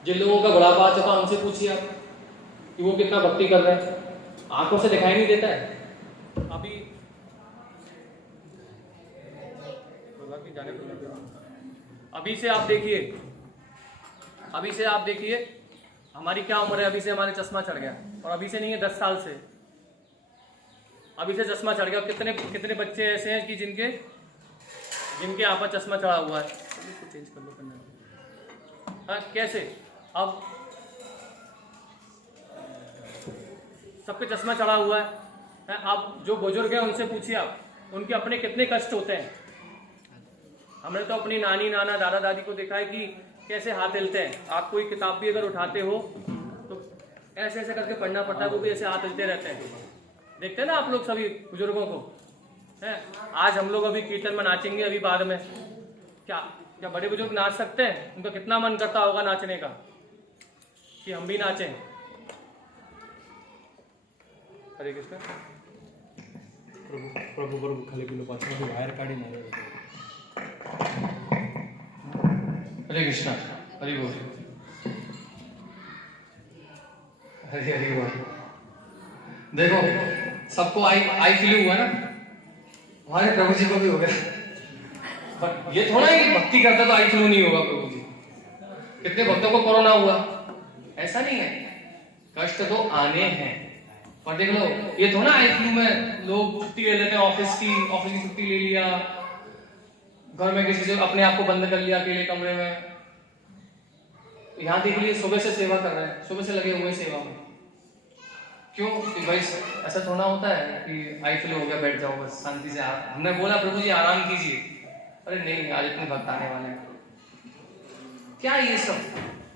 जिन लोगों का बुढ़ापा आ चुका उनसे पूछिए आप कि वो कितना भक्ति कर रहे हैं। आंखों से दिखाई नहीं देता है। अभी से आप देखिए हमारी क्या उम्र है। अभी से हमारे चश्मा चढ़ गया, और अभी से नहीं है 10 साल से अभी से चश्मा चढ़ गया। और कितने बच्चे ऐसे हैं कि जिनके यहाँ पर चश्मा चढ़ा हुआ है। इसको चेंज कर लो करना। हाँ, कैसे? अब सबके चश्मा चढ़ा हुआ है। आप जो बुजुर्ग हैं उनसे पूछिए, आप उनके अपने कितने कष्ट होते हैं। हमने तो अपनी नानी, नाना, दादा, दादी को देखा है कि कैसे हाथ हिलते हैं। आप कोई किताब भी अगर उठाते हो तो ऐसे ऐसे करके पढ़ना पड़ता है, वो भी ऐसे हाथ हिलते रहते हैं। देखते हैं ना आप लोग सभी बुजुर्गों को, है? आज हम लोग अभी कीर्तन में नाचेंगे, अभी बाद में क्या बड़े बुजुर्ग नाच सकते हैं? उनका कितना मन करता होगा नाचने का कि हम भी नाचें। हरे कृष्ण। प्रभु प्रभु खाली पिलो पाछळ बाहेर काढी मारे। हरे कृष्णा, हरि बोल, हरि हरि बोल। देखो सबको आई फीलिंग हुआ ना, हमारे प्रभु जी को भी हो गया। पर ये थोड़ा ही भक्ति करता तो आई फ्लू नहीं होगा प्रभु जी। कितने भक्तों को कोरोना हुआ, ऐसा नहीं है। कष्ट तो आने हैं, पर देख लो ये थोड़ा आई फ्लू में लोग छुट्टी ले लेते हैं, ऑफिस की छुट्टी ले लिया, घर में किसी से अपने आप को बंद कर लिया अकेले कमरे में। यहाँ देख लिए सुबह से सेवा कर रहे हैं, सुबह से लगे हुए सेवा में। क्यों? कि भाई ऐसा थोड़ा होता है कि आई फ्लू हो गया बैठ जाओ बस शांति से। हमने बोला प्रभु जी आराम कीजिए, अरे नहीं आज इतने भक्त आने वाले हैं। क्या ये सब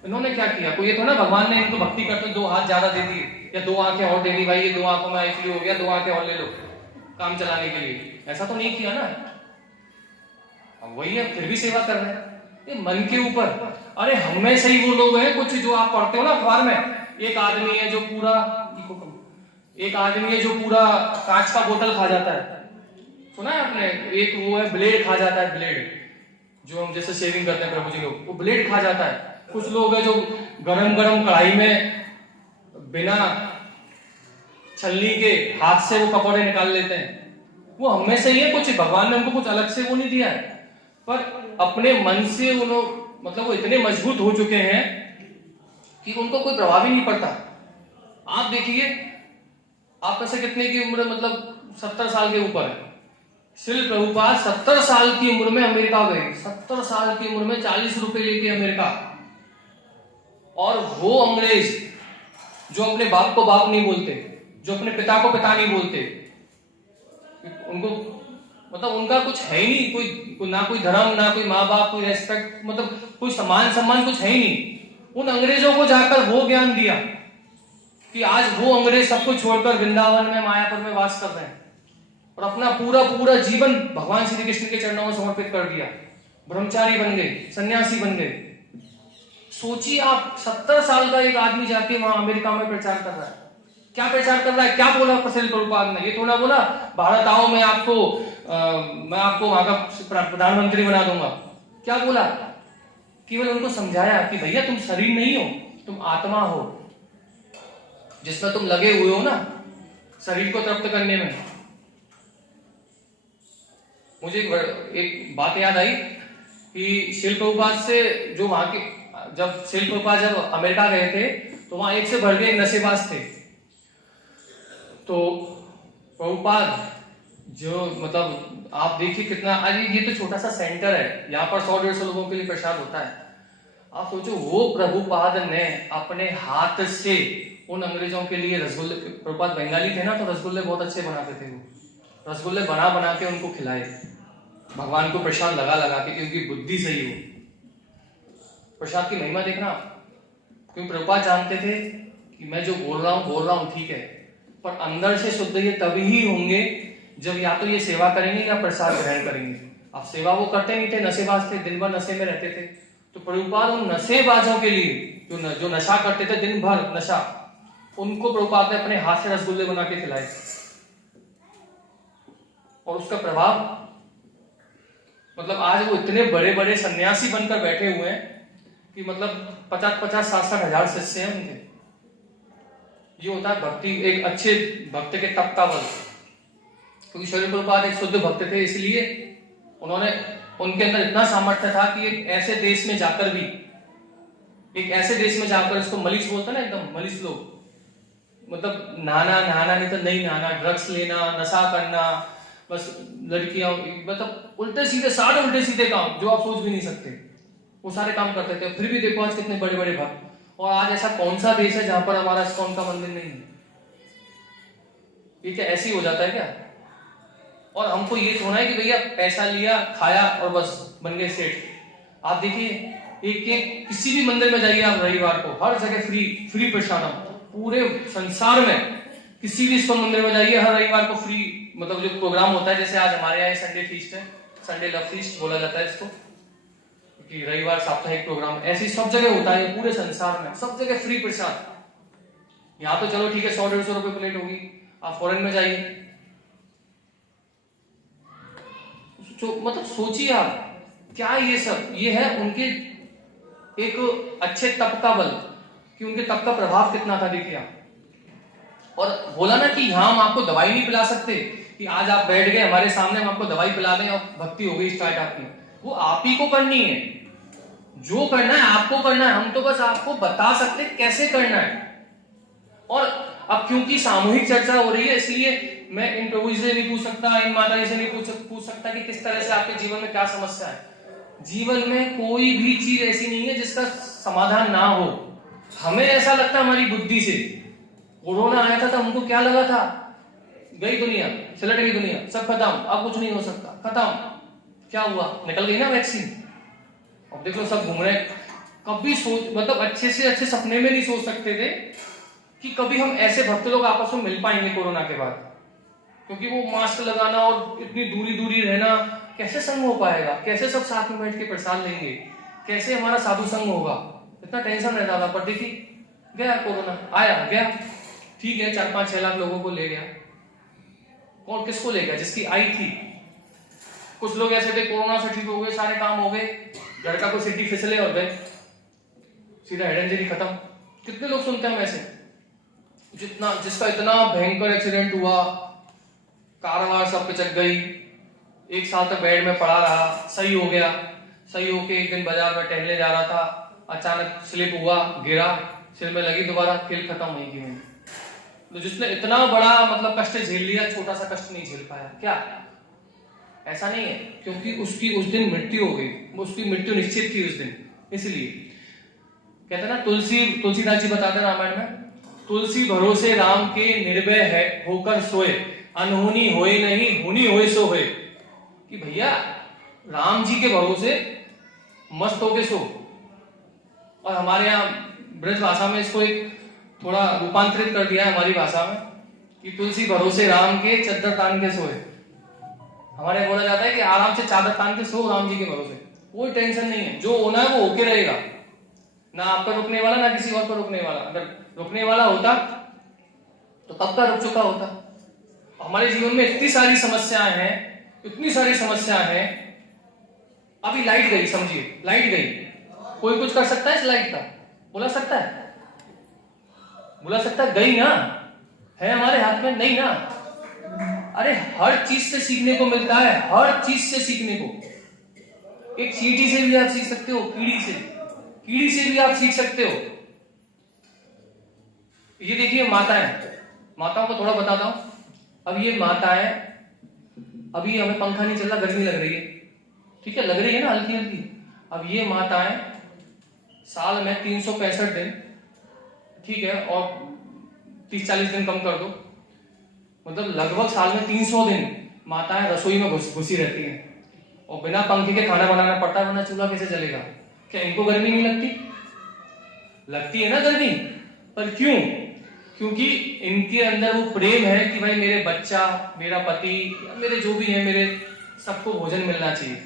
इन्होंने क्या किया? कोई ये थोड़ा भगवान ने इनको भक्ति करते 2 हाथ ज्यादा दे दिए या 2 आंखें और दे दी, भाई ये 2 आंखों में आई फ्लू हो गया, 2 आंखें और ले लो काम चलाने के लिए। ऐसा तो नहीं किया ना। अब वही है, फिर भी सेवा कर रहे हैं। ये मन के ऊपर। अरे हमें से ही वो लोग हैं कुछ जो आप पढ़ते हो ना अखबार में, एक आदमी है जो पूरा कांच का बोतल खा जाता है। सुना है आपने? एक वो है ब्लेड खा जाता है, ब्लेड जो हम जैसे शेविंग करते हैं प्रभु जी लोग, वो ब्लेड खा जाता है। कुछ लोग हैं जो गरम कढ़ाई में बिना छलनी के हाथ से वो पकौड़े निकाल लेते हैं। वो हमें से ही है कुछ, भगवान ने उनको कुछ अलग से वो नहीं दिया है, पर अपने मन से वो लोग मतलब वो इतने मजबूत हो चुके हैं कि उनको कोई प्रभाव ही नहीं पड़ता। आप देखिए, आप में से कितने की उम्र मतलब 70 साल के ऊपर है? श्रील प्रभुपाद 70 साल की उम्र में अमेरिका गए, 70 साल की उम्र में 40 रुपए लेके अमेरिका। और वो अंग्रेज जो अपने बाप को बाप नहीं बोलते, जो अपने पिता को पिता नहीं बोलते, उनको मतलब उनका कुछ है ही नहीं, कोई ना कोई धर्म, ना कोई माँ बाप, कोई रेस्पेक्ट, मतलब कोई सम्मान कुछ है ही नहीं। उन अंग्रेजों को जाकर वो ज्ञान दिया कि आज वो अंग्रेज सबको छोड़कर वृंदावन में मायापुर में वास कर रहे हैं और अपना पूरा जीवन भगवान श्री कृष्ण के चरणों में समर्पित कर दिया। ब्रह्मचारी बन गए, सन्यासी बन गए। सोचिए आप, 70 साल का एक आदमी जाके वहां अमेरिका में प्रचार कर रहा है। क्या प्रचार कर रहा है? क्या बोला श्रील प्रभुपाद ने? ये थोड़ा बोला भारत आओ, मैं आपको वहां का प्रधानमंत्री बना दूंगा। क्या बोला? केवल उनको समझाया कि भैया तुम शरीर नहीं हो, तुम आत्मा हो, जिसमें तुम लगे हुए हो ना शरीर को तृप्त करने में। मुझे एक बात याद आई कि श्रील प्रभुपाद से जो वहां के, जब श्रील प्रभुपाद जब अमेरिका गए थे तो वहां एक से बढ़ के नशेबाज थे। तो प्रभुपाद जो मतलब आप देखिए कितना, अरे ये तो छोटा सा सेंटर है, यहाँ पर 100-150 लोगों के लिए प्रसाद होता है। आप सोचो वो प्रभुपाद ने अपने हाथ से उन अंग्रेजों के लिए रसगुल्ले, प्रभुपाद बंगाली थे ना, तो रसगुल्ले बहुत अच्छे बनाते थे वो। रसगुल्ले बना बना के उनको खिलाए, भगवान को प्रसाद लगा लगा के, क्योंकि बुद्धि सही हो। प्रसाद की महिमा देखना, क्योंकि प्रभुपाद जानते थे कि मैं जो बोल रहा हूँ ठीक है, पर अंदर से शुद्ध ये तभी ही होंगे जब या तो ये सेवा करेंगे या प्रसाद ग्रहण करेंगे। अब सेवा वो करते नहीं थे, नशेबाज थे, दिन भर नशे में रहते थे। तो प्रभुपाद उन नशेबाजों के लिए, जो नशा करते थे दिन भर नशा, उनको प्रभुपाद ने अपने हाथ से रसगुल्ले बना के खिलाए। और उसका प्रभाव, मतलब आज वो इतने बड़े बड़े सन्यासी बनकर बैठे हुए हैं कि मतलब 50-50, 60-60 हजार शिष्य हैं उनके। ये होता है भक्ति, एक अच्छे भक्त के तप का बल। क्योंकि श्रील प्रभुपाद एक शुद्ध भक्त थे, इसलिए उन्होंने, उनके अंदर इतना सामर्थ्य था कि एक ऐसे देश में जाकर भी, इसको मलिस बोलते ना, एकदम मलिस लोग, मतलब नहाना नहीं तो नहीं नहाना, ड्रग्स लेना, नशा करना, बस लड़कियां, मतलब उल्टे सीधे, सारे उल्टे सीधे काम जो आप सोच भी नहीं सकते, वो सारे काम करते थे। फिर भी देखो आज कितने बड़े बड़े भक्त। और आज ऐसा कौन सा देश है जहां पर हमारा इस्कॉन का मंदिर नहीं है? ये क्या ऐसे ही हो जाता है क्या? और हमको ये थोड़ा है कि भैया पैसा लिया, खाया और बस बन गए सेठ। आप देखिए, एक किसी भी मंदिर में जाइए आप रविवार को, हर जगह फ्री प्रसादम। पूरे संसार में किसी भी इस्कॉन मंदिर में जाइए, हर रविवार को फ्री, मतलब जो प्रोग्राम होता है, जैसे आज हमारे यहाँ संडे फीस्ट है, संडे लव फीस्ट बोला जाता है इसको, कि रविवार साप्ताहिक प्रोग्राम, ऐसी सब जगह होता है पूरे संसार में, सब जगह फ्री प्रसाद। यहाँ तो चलो ठीक है, 100-150 रुपए प्लेट होगी, आप फॉरेन में जाइए, मतलब सोचिए आप, क्या ये सब, ये है उनके एक अच्छे तप का बल, कि उनके तप का प्रभाव कितना था, देखिए आप। और बोला ना कि यहां हम आपको दवाई नहीं पिला सकते, कि आज आप बैठ गए हमारे सामने, हम आपको दवाई पिला दें और भक्ति हो गई स्टार्ट आपकी। वो आप ही को करनी है, जो करना है आपको करना है, हम तो बस आपको बता सकते कैसे करना है। और अब क्योंकि सामूहिक चर्चा हो रही है, इसलिए मैं इन प्रभु जी से नहीं पूछ सकता, इन माता जी से नहीं पूछ सकता कि किस तरह से आपके जीवन में क्या समस्या है। जीवन में कोई भी चीज ऐसी नहीं है जिसका समाधान ना हो। हमें ऐसा लगता है हमारी बुद्धि से, कोरोना आया था तो हमको क्या लगा था, गई दुनिया, सिलट गई दुनिया, सब खत्म, अब कुछ नहीं हो सकता, खत्म। क्या हुआ? निकल गई ना वैक्सीन। अब देख लो सब घूम रहे। कभी सोच, मतलब अच्छे से अच्छे सपने में नहीं सोच सकते थे कि कभी हम ऐसे भक्त लोग आपस में मिल पाएंगे कोरोना के बाद। क्योंकि वो मास्क लगाना और इतनी दूरी रहना, कैसे संग हो पाएगा? कैसे सब साथ में बैठ के प्रसाद लेंगे? कैसे हमारा साधु संग होगा? इतना टेंशन रहता था। पर देखिए, गया कोरोना, आया गया, ठीक है, 4-5-6 लाख लोगों को ले गया। कौन किसको ले गया? जिसकी आई थी। कुछ लोग ऐसे थे, कोरोना से ठीक हो गए, सारे काम हो गए, घर का कोई सीटी फिसले और गए, सीधा हेड इंजरी खत्म। कितने लोग सुनते हैं ऐसे, जिसका इतना भयंकर एक्सीडेंट हुआ, कार वार सब पिचक गई, 1 साल तक बेड में पड़ा रहा, सही हो गया, सही होके एक दिन बाजार में टहलने जा रहा था, अचानक स्लिप हुआ, गिरा, सिर में लगी, दोबारा खेल खत्म हुई की नहीं। तो जिसने इतना बड़ा मतलब कष्ट झेल लिया, छोटा सा कष्ट नहीं झेल पाया। क्या ऐसा नहीं है? क्योंकि उसकी उस दिन मृत्यु हो गई, उसकी मृत्यु निश्चित थी उस दिन। इसलिए कहते हैं ना, तुलसीदास जी बताते रामायण में, तुलसी भरोसे राम के निर्भय है होकर सोए, अनहोनी होए नहीं, होनी होए सो होए। कि भैया राम जी के भरोसे मस्त होके सो। और हमारे यहाँ ब्रज भाषा में इसको एक थोड़ा रूपांतरित कर दिया है हमारी भाषा में, कि तुलसी भरोसे राम के चद्दर तान के सोए। हमारे बोला जाता है कि आराम से चादर तान के सो राम जी के भरोसे, कोई टेंशन नहीं है, जो होना है वो होके रहेगा, ना आप पर रुकने वाला ना किसी और पर रुकने वाला। अगर रुकने वाला होता तो कब का रुक चुका होता। हमारे जीवन में इतनी सारी समस्याएं हैं, इतनी सारी समस्याएं हैं। अभी लाइट गई, समझिए लाइट गई, कोई कुछ कर सकता है इस लाइट का? बुला सकता है? बुला सकता है? गई ना, है हमारे हाथ में नहीं ना। अरे हर चीज से सीखने को मिलता है, हर चीज से सीखने को। एक चींटी से भी आप सीख सकते हो, कीड़ी से भी आप सीख सकते हो। ये देखिए माताओं को थोड़ा बताता हूं। अब ये माताएं, अभी हमें पंखा नहीं चल रहा, गर्मी लग रही है, ठीक है, लग रही है ना हल्की हल्की। अब ये माताएं साल में 365 दिन, ठीक है, और 30-40 दिन कम कर दो, मतलब लगभग साल में 300 दिन माताएं रसोई में घुसी रहती हैं और बिना पंखे के खाना बनाना पड़ता है, वरना चूल्हा कैसे जलेगा? क्या इनको गर्मी नहीं लगती? लगती है ना गर्मी, पर क्यों? क्योंकि इनके अंदर वो प्रेम है कि भाई मेरे बच्चा, मेरा पति, मेरे जो भी है, मेरे सबको भोजन मिलना चाहिए।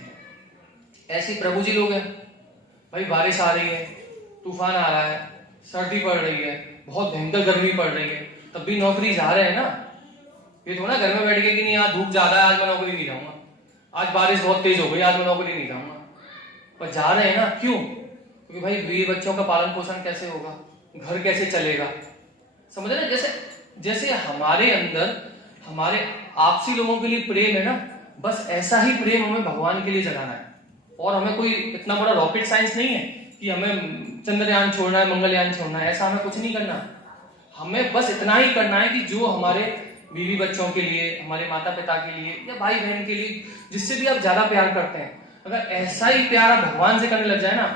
ऐसे प्रभु जी लोग हैं, भाई बारिश आ रही है, तूफान आ रहा है, सर्दी पड़ रही है, बहुत भयंकर गर्मी पड़ रही है, तब भी नौकरी जा रहे हैं ना। ये थोड़ा घर में बैठ के कि नहीं आज धूप ज्यादा है, आज मैं नौकरी नहीं जाऊंगा, आज बारिश बहुत तेज हो गई, आज मैं नौकरी नहीं जाऊंगा, पर जा रहे हैं ना। क्यों? क्योंकि भाई बीवी बच्चों का पालन पोषण कैसे होगा, घर कैसे चलेगा? समझ रहे? जैसे हमारे अंदर हमारे आपसी लोगों के लिए प्रेम है ना, बस ऐसा ही प्रेम हमें भगवान के लिए जगाना है। और हमें कोई इतना बड़ा रॉकेट साइंस नहीं है कि हमें चंद्रयान छोड़ना है, मंगलयान छोड़ना है, ऐसा हमें कुछ नहीं करना। हमें बस इतना ही करना है कि जो हमारे बीवी बच्चों के लिए, हमारे माता पिता के लिए या भाई बहन के लिए, जिससे भी आप ज्यादा प्यार करते हैं, अगर ऐसा ही प्यार आप भगवान से करने लग जाए ना,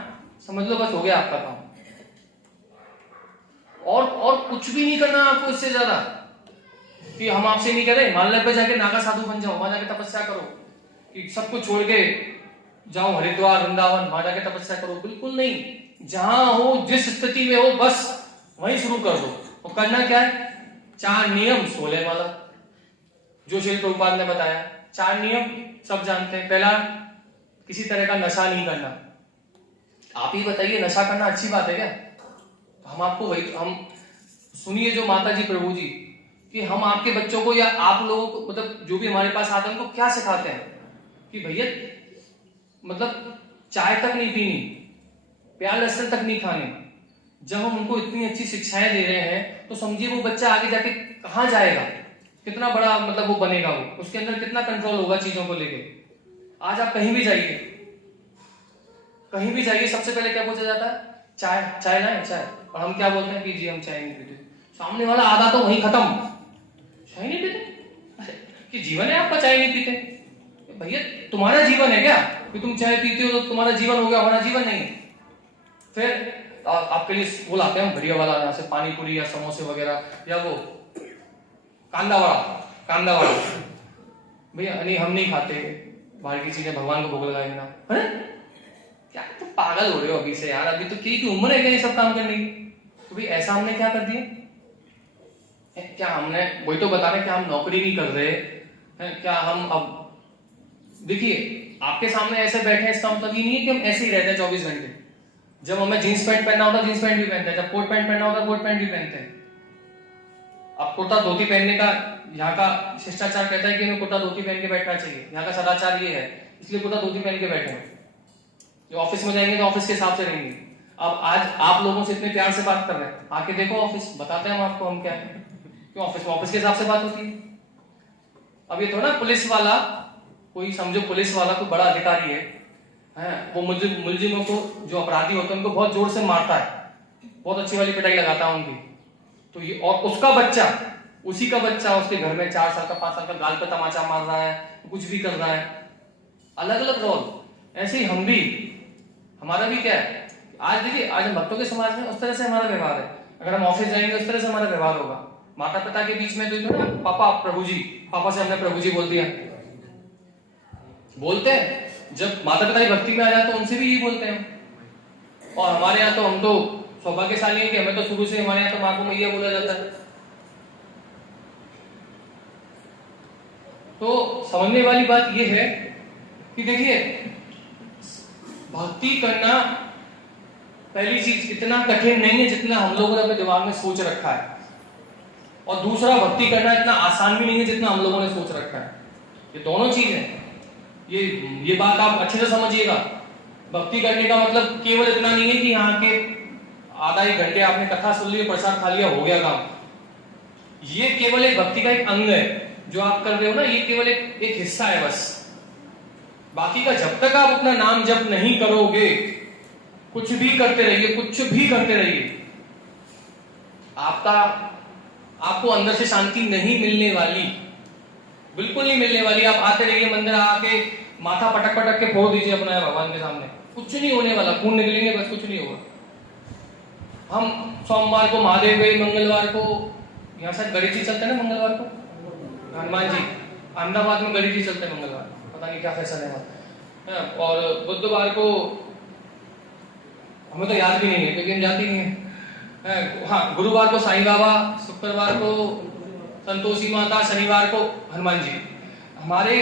समझ लो बस हो गया आपका काम। और कुछ भी नहीं करना आपको इससे ज्यादा। कि हम आपसे नहीं कह रहे हिमालय पे जाके नागा साधु बन जाओ, वहां जाके तपस्या करो, कि सब कुछ छोड़ के जाओ हरिद्वार वृंदावन, वहां जाके तपस्या करो, बिल्कुल नहीं। जहां हो, जिस स्थिति में हो, बस वहीं शुरू कर दो। और करना क्या है? 4 नियम 16 वाला जो श्री प्रभुपाद ने बताया। 4 नियम सब जानते हैं। पहला, किसी तरह का नशा नहीं करना। आप ही बताइए, नशा करना अच्छी बात है क्या? हम आपको वही, हम सुनिए जो माता जी प्रभु जी, कि हम आपके बच्चों को या आप लोगों को, मतलब जो भी हमारे पास आते हैं, उनको क्या सिखाते हैं कि भैया मतलब चाय तक नहीं पीनी, प्याज लहसुन तक नहीं खाने। जब हम उनको इतनी अच्छी शिक्षाएं दे रहे हैं, तो समझिए वो बच्चा आगे जाके कहां जाएगा, कितना बड़ा मतलब वो बनेगा, वो उसके अंदर कितना कंट्रोल होगा चीजों को लेके। आज आप कहीं भी जाइए, कहीं भी जाइए, सबसे पहले क्या पूछा जाता है? चाय, चाय लाए चाय। और हम क्या बोलते हैं कि जी हम चाय नहीं पीते। सामने वाला आधा तो वहीं खत्म, चाय नहीं पीते कि जीवन है आपका चाय नहीं पीते? भैया तुम्हारा जीवन है क्या कि तुम चाय पीते हो तो तुम्हारा जीवन हो गया? हमारा जीवन नहीं है। फिर आपके लिए वो लाते हैं बढ़िया वाला, यहाँ से पानी पूरी या समोसे वगैरह, या वो कांदा वड़ा। भैया नहीं, हम नहीं खाते बाहर की चीजें, भगवान को भोग लगाए बिना। क्या तो पागल हो रहे हो अभी से यार? अभी तो की उम्र है क्या ये सब काम करने की? तो भाई ऐसा हमने क्या कर दिया? क्या हमने, वही तो बता रहे क्या हम नौकरी नहीं कर रहे हैं क्या? हम अब देखिए आपके सामने ऐसे बैठे हैं, इसका मतलब ये नहीं है कि हम ऐसे ही रहते हैं 24 घंटे। जब हमें जींस पैंट पहनना होता है जींस पैंट भी पहनते हैं, जब कोट पैंट पहनना होता है कोट पैंट भी पहनते हैं। अब कुर्ता धोती पहनने का यहाँ का शिष्टाचार कहता है कि हमें कुर्ता धोती पहन के बैठना चाहिए, यहाँ का सदाचार ये है, इसलिए कुर्ता धोती पहन के बैठे हैं। जो ऑफिस में जाएंगे तो ऑफिस के हिसाब से रहेंगे। अब आज आप लोगों से इतने प्यार से बात कर रहे हैं, आके देखो ऑफिस, बताते हैं हम आपको हम क्या है। क्यों? ऑफिस में ऑफिस के हिसाब से बात होती है। अब ये थोड़ा पुलिस वाला, कोई समझो पुलिस वाला कोई बड़ा अधिकारी है, वो मुलजिमों को, जो अपराधी होते हैं उनको बहुत जोर से मारता है, बहुत अच्छी वाली पिटाई लगाता है उनकी। तो ये, और उसका बच्चा, उसी का बच्चा उसके घर में 4 साल का 5 साल का गाल पे तमाचा मार रहा है, कुछ भी कर रहा है। अलग अलग रोल। ऐसे ही हम भी, हमारा भी क्या है, आज देखिए आज हम भक्तों के समाज में उस तरह से हमारा व्यवहार है। अगर हम ऑफिस जाएंगे उस तरह से हमारा व्यवहार होगा। माता पिता के बीच में तो ना पापा प्रभु जी, पापा से हमने प्रभु जी बोल दिया, बोलते हैं। जब माता पिता की भक्ति में आ जाए तो उनसे भी यही बोलते हैं। और हमारे यहाँ तो, हम तो सौभाग्यशाली है कि हमें तो शुरू से, हमारे यहाँ तो माँ को मैया बोला जाता है। तो समझने वाली बात यह है कि देखिए भक्ति करना पहली चीज इतना कठिन नहीं है जितना हम लोगों ने अपने दिमाग में सोच रखा है, और दूसरा भक्ति करना इतना आसान भी नहीं है जितना हम लोगों ने सोच रखा है। ये दोनों चीज है। ये बात आप अच्छे से समझिएगा। भक्ति करने का मतलब केवल इतना नहीं है कि यहाँ के आधा 1 घंटे आपने कथा सुन ली, प्रसाद खा लिया, हो गया काम। ये केवल एक भक्ति का एक अंग है जो आप कर रहे हो ना, ये केवल एक हिस्सा है बस। बाकी का जब तक आप अपना नाम जप नहीं करोगे, कुछ भी करते रहिए, कुछ भी करते रहिए, आपको अंदर से शांति नहीं मिलने वाली, बिल्कुल नहीं मिलने वाली। आप आते रहिए मंदिर, आके माथा पटक पटक के फोड़ दीजिए अपना भगवान के सामने, कुछ नहीं होने वाला। खून निकलेंगे बस, कुछ नहीं होगा। हम सोमवार को महादेव गए, मंगलवार को यहाँ शायद गणेश जी चलते हैं ना मंगलवार को, हनुमान जी। अहमदाबाद में गणेश जी चलते हैं मंगलवार, पता नहीं क्या फैसल है वहाँ। और बुधवार को हमें तो याद भी नहीं है क्योंकि हम जाते ही नहीं है। हाँ, गुरुवार को साईं बाबा, शुक्रवार को संतोषी माता, शनिवार को हनुमान जी। हमारे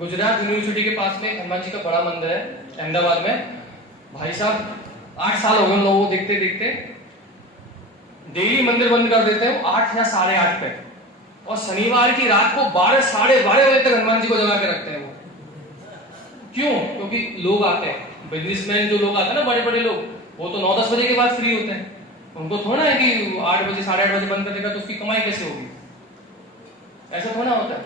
गुजरात यूनिवर्सिटी के पास में हनुमान जी का बड़ा मंदिर है अहमदाबाद में। भाई साहब 8 साल हो गए हम लोगों को देखते देखते, डेली मंदिर बंद कर देते हैं 8 या 8:30 पे, और शनिवार की रात को 12 साढ़े 12 बजे तक हनुमान जी को जगा के रखते हैं वो। क्यों? क्योंकि लोग आते हैं, बिजनेसमैन जो लोग आते हैं ना, बड़े बड़े लोग, वो तो 9-10 बजे के बाद फ्री होते हैं। उनको थोड़ा है कि 8 बजे 8:30 बजे बंद कर देगा तो उसकी कमाई कैसे होगी, ऐसा थोड़ा होता है।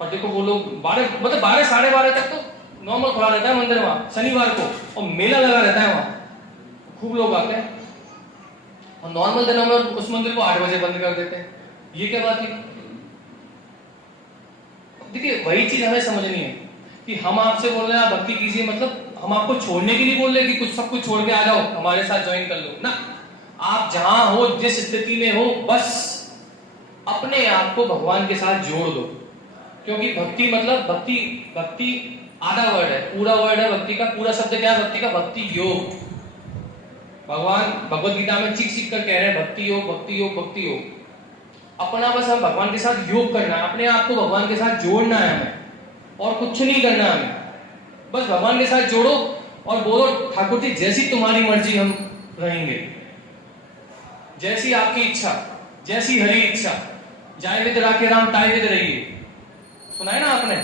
पर देखो वो लोग 12 साढ़े 12 तक तो नॉर्मल खुला रहता है मंदिर वहां शनिवार को, और मेला लगा रहता है वहां, खूब लोग आते हैं। और नॉर्मल दिनों में उस मंदिर को 8 बजे बंद कर देते हैं। ये क्या बात है? देखिए वही चीज हमें समझनी है कि हम आपसे बोल रहे हैं आप भक्ति कीजिए, मतलब हम आपको छोड़ने के लिए बोल रहे हैं कि कुछ सब कुछ छोड़ के आ जाओ हमारे साथ ज्वाइन कर लो ना। आप जहां हो, जिस स्थिति में हो, बस अपने आप को भगवान के साथ जोड़ दो। क्योंकि भक्ति मतलब भक्ति आधा वर्ड है, पूरा वर्ड है भक्ति का, पूरा शब्द क्या है भक्ति का? भक्ति योग। भगवान भगवत गीता में चीख कर कह रहे हैं भक्ति योग, भक्ति योग, भक्ति योग। अपना बस हम भगवान के साथ योग करना है, अपने आप को भगवान के साथ जोड़ना है हमें, और कुछ नहीं करना है हमें। बस भगवान के साथ जोड़ो और बोलो ठाकुर जी जैसी तुम्हारी मर्जी हम रहेंगे, जैसी आपकी इच्छा, जैसी हरी इच्छा, जाए विद राखे राम ताए विद रहिए। सुना है ना आपने?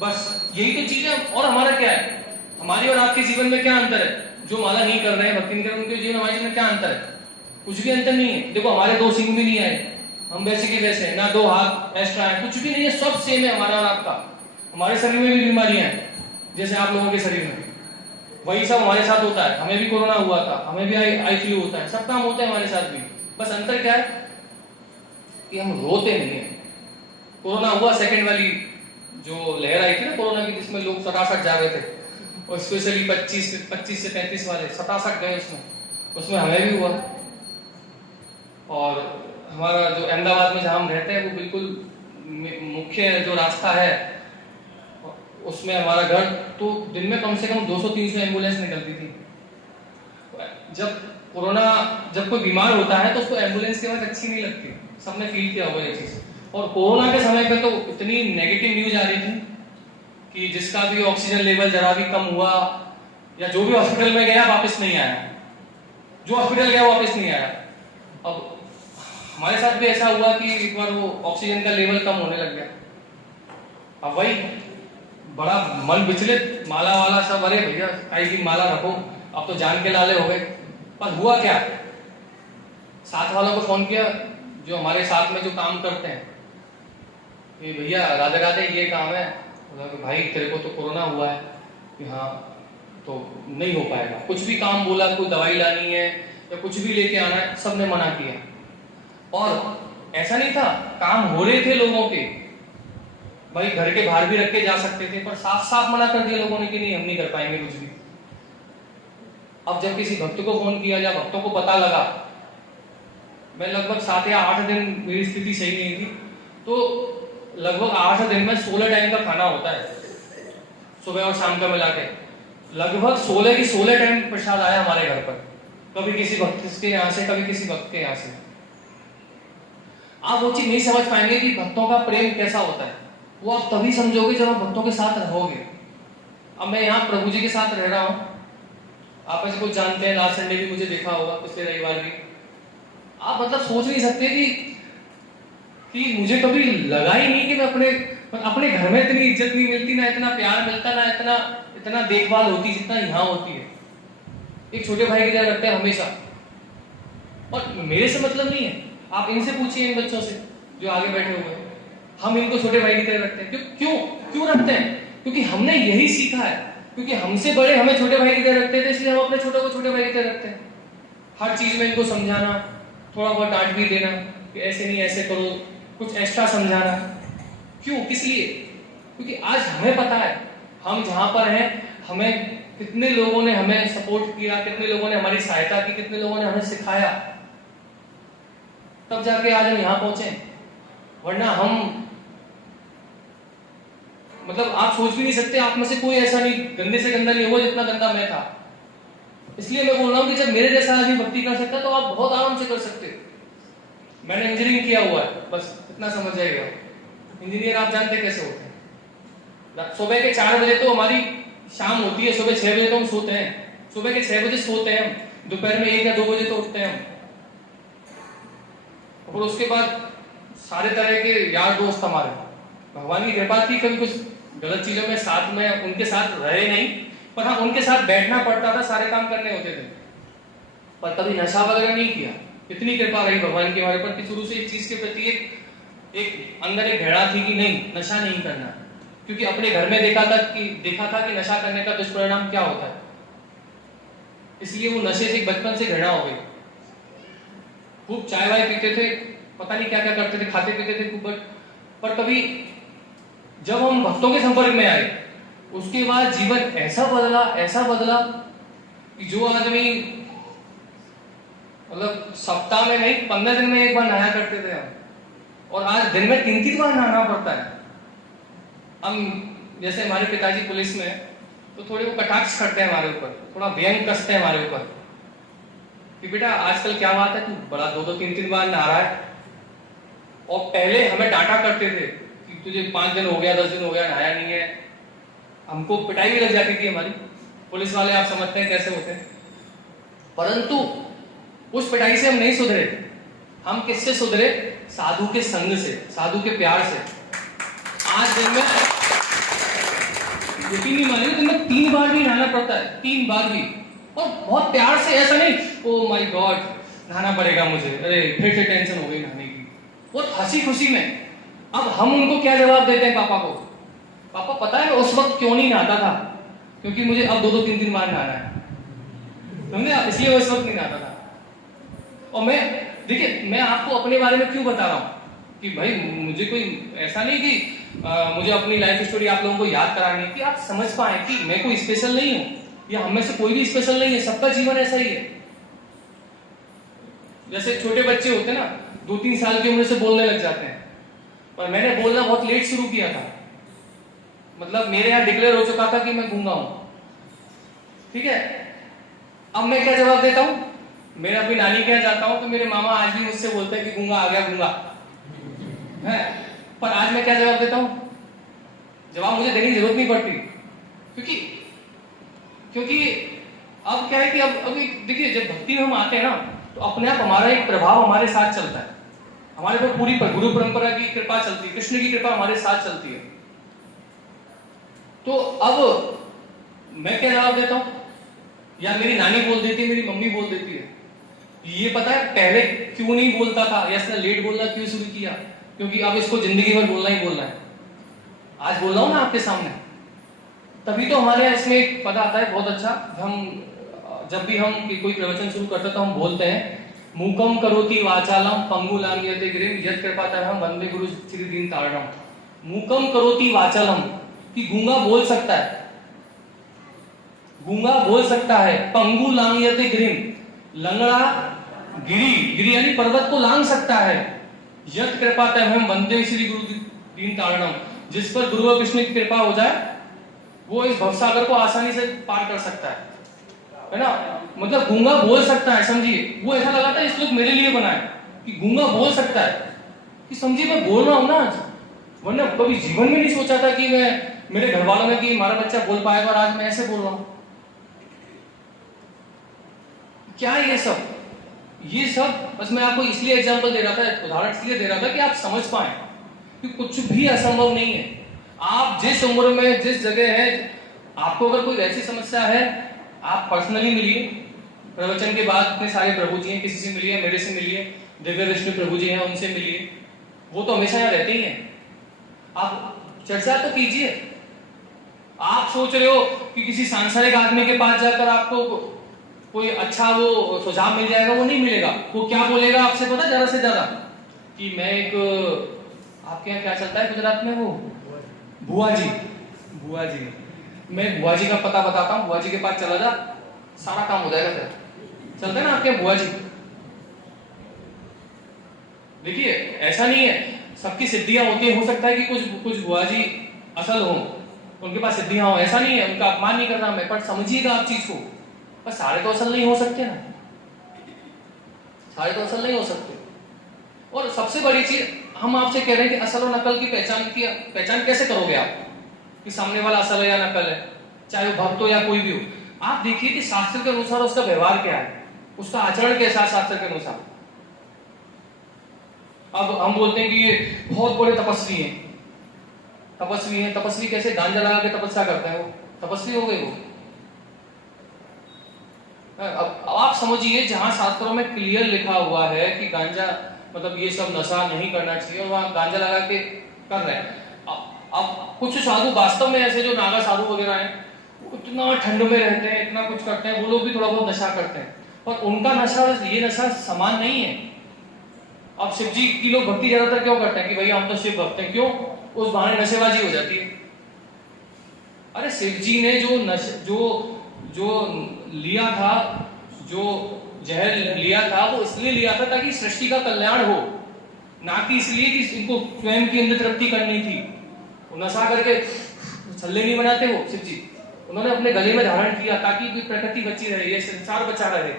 बस यही तो चीज है। और हमारा क्या है, हमारी और आपके जीवन में क्या अंतर है? जो माला नहीं कर रहे हैं, भक्ति नहीं कर रहे, उनके जीवन हमारे जीवन में क्या अंतर है? कुछ भी अंतर नहीं है। देखो हमारे 2 सिंह भी नहीं आए, हम वैसे के वैसे, ना 2 हाथ एक्स्ट्रा है, कुछ भी नहीं है, सब सेम है हमारा और आपका। हमारे शरीर में भी बीमारियां हैं जैसे आप लोगों के शरीर में, वही सब हमारे साथ होता है। हमें भी कोरोना हुआ था, हमें भी आई फ्लू होता है, सब काम होता है हमारे साथ भी। बस अंतर क्या है कि हम रोते नहीं है। कोरोना हुआ, सेकंड वाली जो लहर आई थी ना कोरोना की, जिसमें लोग 67 जा रहे थे, और स्पेशली 25 से 33 वाले 67 गए उसमें हमें भी हुआ। और हमारा जो अहमदाबाद में जहाँ हम रहते हैं वो बिल्कुल मुख्य जो रास्ता है उसमें हमारा घर, तो दिन में कम से कम 200-300 एम्बुलेंस निकलती थी। जब कोई बीमार होता है तो उसको एम्बुलेंस की आवाज अच्छी नहीं लगती, सबने फील किया होगा ये चीज। और कोरोना के समय पे तो इतनी नेगेटिव न्यूज आ रही थी कि जिसका भी ऑक्सीजन लेवल जरा भी कम हुआ, या जो भी हॉस्पिटल में गया वापस नहीं आया, जो हॉस्पिटल गया वापस नहीं आया। अब हमारे साथ भी ऐसा हुआ कि एक बार वो ऑक्सीजन का लेवल कम होने लग गया। अब वही बड़ा मन विचलित, माला वाला सब, अरे भैया काई की माला रखो, अब तो जान के लाले हो गए। पर हुआ क्या, साथ वालों को फोन किया जो हमारे साथ में जो काम करते हैं, ये भैया राधे राधे ये काम है, भाई तेरे को तो कोरोना हुआ है कि हाँ, तो नहीं हो पाएगा। कुछ भी काम बोला, कोई दवाई लानी है या कुछ भी लेके आना है, सबने मना किया। और ऐसा नहीं था, काम हो रहे थे लोगों के, भाई घर के बाहर भी रख के जा सकते थे, पर साफ साफ मना कर दिया लोगों ने कि नहीं हम नहीं कर पाएंगे कुछ भी। अब जब किसी भक्त को फोन किया, जब भक्तों को पता लगा, मैं लगभग 7 या 8 दिन मेरी स्थिति सही नहीं थी, तो लगभग 8 दिन में 16 टाइम का खाना होता है, सुबह और शाम का मिला के लगभग 16 की 16 टाइम प्रसाद आया हमारे घर पर, कभी किसी भक्त के यहाँ से, कभी किसी भक्त के यहाँ से। आप वो चीज नहीं समझ पाएंगे कि भक्तों का प्रेम कैसा होता है, वो आप तभी समझोगे जब आप भक्तों के साथ रहोगे। अब मैं यहाँ प्रभु जी के साथ रह रहा हूँ, आप ऐसे कुछ जानते हैं, लास्ट संडे भी मुझे देखा होगा, पिछले रविवार भी। आप मतलब सोच नहीं सकते कि मुझे कभी लगा ही नहीं कि मैं अपने घर में इतनी इज्जत नहीं मिलती, ना इतना प्यार मिलता, ना इतना देखभाल होती जितना यहाँ होती है। एक छोटे भाई की तरह रखते हैं हमेशा, और मेरे से मतलब नहीं है, आप इनसे पूछिए, इन बच्चों से जो आगे बैठे हुए हैं, हम इनको छोटे भाई की तरह रखते हैं। क्यों रखते हैं? क्योंकि हमने यही सीखा है, क्योंकि हमसे बड़े हमें छोटे भाई की तरह रखते थे, इसलिए हम अपने छोटों को छोटे भाई की तरह रखते हैं। हर चीज में इनको समझाना, थोड़ा बहुत डांट भी देना कि ऐसे नहीं ऐसे करो, कुछ एक्स्ट्रा समझाना। क्यों? किस लिए? क्योंकि आज हमें पता है हम जहां पर हैं, हमें कितने लोगों ने हमें सपोर्ट किया, कितने लोगों ने हमारी सहायता की, कितने लोगों ने हमें सिखाया। तब जाके आज हम यहाँ पहुंचे, वरना हम मतलब आप सोच भी नहीं सकते, आप में से कोई ऐसा नहीं गंदे से गंदा नहीं हुआ जितना गंदा मैं था। इसलिए मैं बोल रहा हूँ कि जब मेरे जैसा आदमी भक्ति कर सकता है तो आप बहुत आराम से कर सकते हो। मैंने इंजीनियरिंग किया हुआ है, बस इतना समझ जाएगा। इंजीनियर आप जानते कैसे होते हैं। सुबह के 4 बजे तो हमारी शाम होती है, सुबह 6 बजे तो हम सोते हैं। सुबह के 6 बजे सोते हैं हम, दोपहर में 1 या 2 बजे तो उठते हैं हम। और उसके बाद सारे तरह के यार दोस्त हमारे, भगवान की कृपा थी, कभी कुछ गलत चीजों में साथ में उनके साथ रहे नहीं, पर हाँ उनके साथ बैठना पड़ता था, सारे काम करने होते थे, पर कभी नशा वगैरह नहीं किया। इतनी कृपा रही भगवान की हमारे पर कि शुरू से इस चीज के प्रति एक अंदर एक घृणा थी कि नहीं, नशा नहीं करना। क्योंकि अपने घर में देखा था कि नशा करने का दुष्परिणाम क्या होता है, इसलिए वो नशे से बचपन से घृणा हो गई। खूब चाय वाय पीते थे, पता नहीं क्या क्या करते थे, खाते पीते थे खूब, पर कभी जब हम भक्तों के संपर्क में आए उसके बाद जीवन ऐसा बदला कि जो आदमी मतलब सप्ताह में नहीं 15 दिन में एक बार नहाया करते थे हम, और आज दिन में 3-3 बार नहाना पड़ता है। हम जैसे हमारे पिताजी पुलिस में, तो थोड़े वो कटाक्ष करते हैं हमारे ऊपर, थोड़ा व्यंग कसते हैं हमारे ऊपर कि बेटा आजकल क्या बात है, तू बड़ा 2-2 3-3 बार नहा रहा है। और पहले हमें डांटा करते थे कि तुझे 5 दिन हो गया, 10 दिन हो गया, नहाया नहीं है। हमको पिटाई भी लग जाती थी हमारी। पुलिस वाले आप समझते हैं कैसे होते हैं, परंतु उस पिटाई से हम नहीं सुधरे। हम किससे सुधरे? साधु के संग से, साधु के प्यार से। आज दिन में यकीन नहीं मानिए, दिन में 3 बार भी नहाना पड़ता है, 3 बार भी, और बहुत प्यार से, ऐसा नहीं ओ माय गॉड नहाना पड़ेगा मुझे, अरे फिर से टेंशन हो गई नहाने की, बहुत हंसी खुशी में। अब हम उनको क्या जवाब देते हैं पापा को? पापा पता है उस वक्त क्यों नहीं नहाता था? क्योंकि मुझे अब 2-2 3-3 बार नहाना है, समझे? इसलिए वो इस वक्त नहीं नहाता था। और मैं देखिए, मैं आपको अपने बारे में क्यों बता रहा हूं कि भाई मुझे कोई ऐसा नहीं कि मुझे अपनी लाइफ स्टोरी आप लोगों को याद करानी है, कि आप समझ पाए कि मैं कोई स्पेशल नहीं हूं, या हम में से कोई भी स्पेशल नहीं है, सबका जीवन ऐसा ही है। जैसे छोटे बच्चे होते हैं ना, 2-3 साल की उम्र से बोलने लग जाते हैं, पर मैंने बोलना बहुत लेट शुरू किया था। मतलब मेरे यहाँ डिक्लेयर हो चुका था कि मैं गूंगा हूं, ठीक है। अब मैं क्या जवाब देता हूं? मैं अपनी नानी के यहाँ जाता हूं तो मेरे मामा आज भी मुझसे बोलते हैं कि गूंगा आ गया, गूंगा है। पर आज मैं क्या जवाब देता हूं? जवाब मुझे देने की जरूरत नहीं पड़ती, क्योंकि अब क्या है कि अब देखिए, जब भक्ति में हम आते हैं ना, तो अपने आप हमारा एक प्रभाव हमारे साथ चलता है, हमारे पर पूरी गुरु परंपरा की कृपा चलती है, कृष्ण की कृपा हमारे साथ चलती है। तो अब मैं क्या जवाब देता हूं? या मेरी नानी बोल देती है, मेरी मम्मी बोल देती है। ये पता है पहले क्यों नहीं बोलता था, या इसने लेट बोलना क्यों शुरू किया? क्योंकि अब इसको जिंदगी भर बोलना ही बोलना है। आज बोल रहा हूं ना आपके सामने, तभी तो हमारे यहाँ इसमें एक पद आता है बहुत अच्छा। हम जब भी हम कोई प्रवचन शुरू करते तो हम बोलते हैं, मूकम करोति वाचालम पंगुलांग्यते गिरिम यत् कृपातरहम वंदे गुरु श्री दीन तारणम। मूकम करोति वाचालम, कि गूंगा बोल सकता है, गूंगा बोल सकता है। पंगुलांग्यते गिरिम, लंगड़ा गिरी यानी पर्वत को लांग सकता है। यत् कृपातरहम वंदे श्री गुरु दीन तारणम, जिस पर गुरु और कृष्ण की कृपा हो जाए वो इस भवसागर को आसानी से पार कर सकता है ना। मतलब गूंगा बोल सकता है, समझिए। वो ऐसा लगा था इस लोग मेरे लिए बनाए कि गूंगा बोल सकता है, कि समझिए मैं बोल रहा हूं ना आज, वरना कभी जीवन में नहीं सोचा था कि मैं, मेरे घर वालों ने कि हमारा बच्चा बोल पाएगा, और आज मैं ऐसे बोल रहा हूं। क्या ये सब बस मैं आपको इसलिए एग्जांपल दे रहा था, उदाहरण इसलिए दे रहा था कि आप समझ पाए कि कुछ भी असंभव नहीं है। आप जिस उम्र में, जिस जगह है, आपको अगर कोई ऐसी समस्या है, आप पर्सनली मिलिए। प्रवचन के बाद इतने सारे प्रभु जी हैं, किसी से मिलिए, मेरे से मिलिए, दिव्य विष्णु प्रभु जी हैं, उनसे मिलिए, वो तो हमेशा यहाँ रहते ही हैं। आप चर्चा तो कीजिए। आप सोच रहे हो कि किसी सांसारिक आदमी के पास जाकर आपको कोई अच्छा वो सुझाव मिल जाएगा, वो नहीं मिलेगा। वो क्या बोलेगा आपसे पता, ज्यादा से ज्यादा कि मैं एक, आपके यहाँ क्या चलता है गुजरात में, वो बुआ जी, मैं बुआ जी का पता बताता हूँ, बुआ जी के पास चला जा, सारा काम हो जाएगा तेरा। चलते ना आपके बुआ जी, देखिए ऐसा नहीं है सबकी सिद्धियां होती है, हो सकता है कि कुछ बुआ जी असल हो, उनके पास सिद्धियां हो, ऐसा नहीं है, उनका अपमान नहीं कर रहा मैं, पर समझिएगा आप चीज को, पर सारे तो असल नहीं हो सकते ना, सारे तो असल नहीं हो सकते। और सबसे बड़ी चीज हम आपसे कह रहे हैं कि असल और नकल की पहचान कैसे करोगे आप कि सामने वाला असल है या नकल है, चाहे वो भक्त हो या कोई भी हो। आप देखिए कि शास्त्र के अनुसार उसका व्यवहार क्या है, उसका आचरण कैसा है शास्त्र के अनुसार। अब हम बोलते हैं कि ये बहुत बड़े तपस्वी हैं, तपस्वी कैसे गांजा लगा के तपस्या करते हैं, वो तपस्वी हो गए वो। अब आप समझिए जहां शास्त्रों में क्लियर लिखा हुआ है कि गांजा मतलब ये सब नशा नहीं करना चाहिए, और वहां गांजा लगा के कर रहे हैं। अब कुछ साधु वास्तव में ऐसे जो नागा साधु वगैरह हैं, वो इतना ठंड में रहते हैं, इतना कुछ करते हैं, वो लोग भी थोड़ा बहुत नशा करते हैं, पर उनका नशा ये नशा समान नहीं है। अब शिव जी की लोग भक्ति ज्यादातर क्यों करते हैं कि भैया हम तो शिव भक्त हैं, क्यों? उस बहाने नशेबाजी हो जाती है। अरे शिव जी ने जो लिया था, जो जहर लिया था, वो इसलिए लिया था ताकि सृष्टि का कल्याण हो, ना कि इसलिए कि इनको स्वयं की अंदर तृप्ति करनी थी। वो नशा करके छल्ले नहीं बनाते वो शिव जी, उन्होंने अपने गले में धारण किया ताकि प्रकृति बची रहे, ये संसार बचा रहे।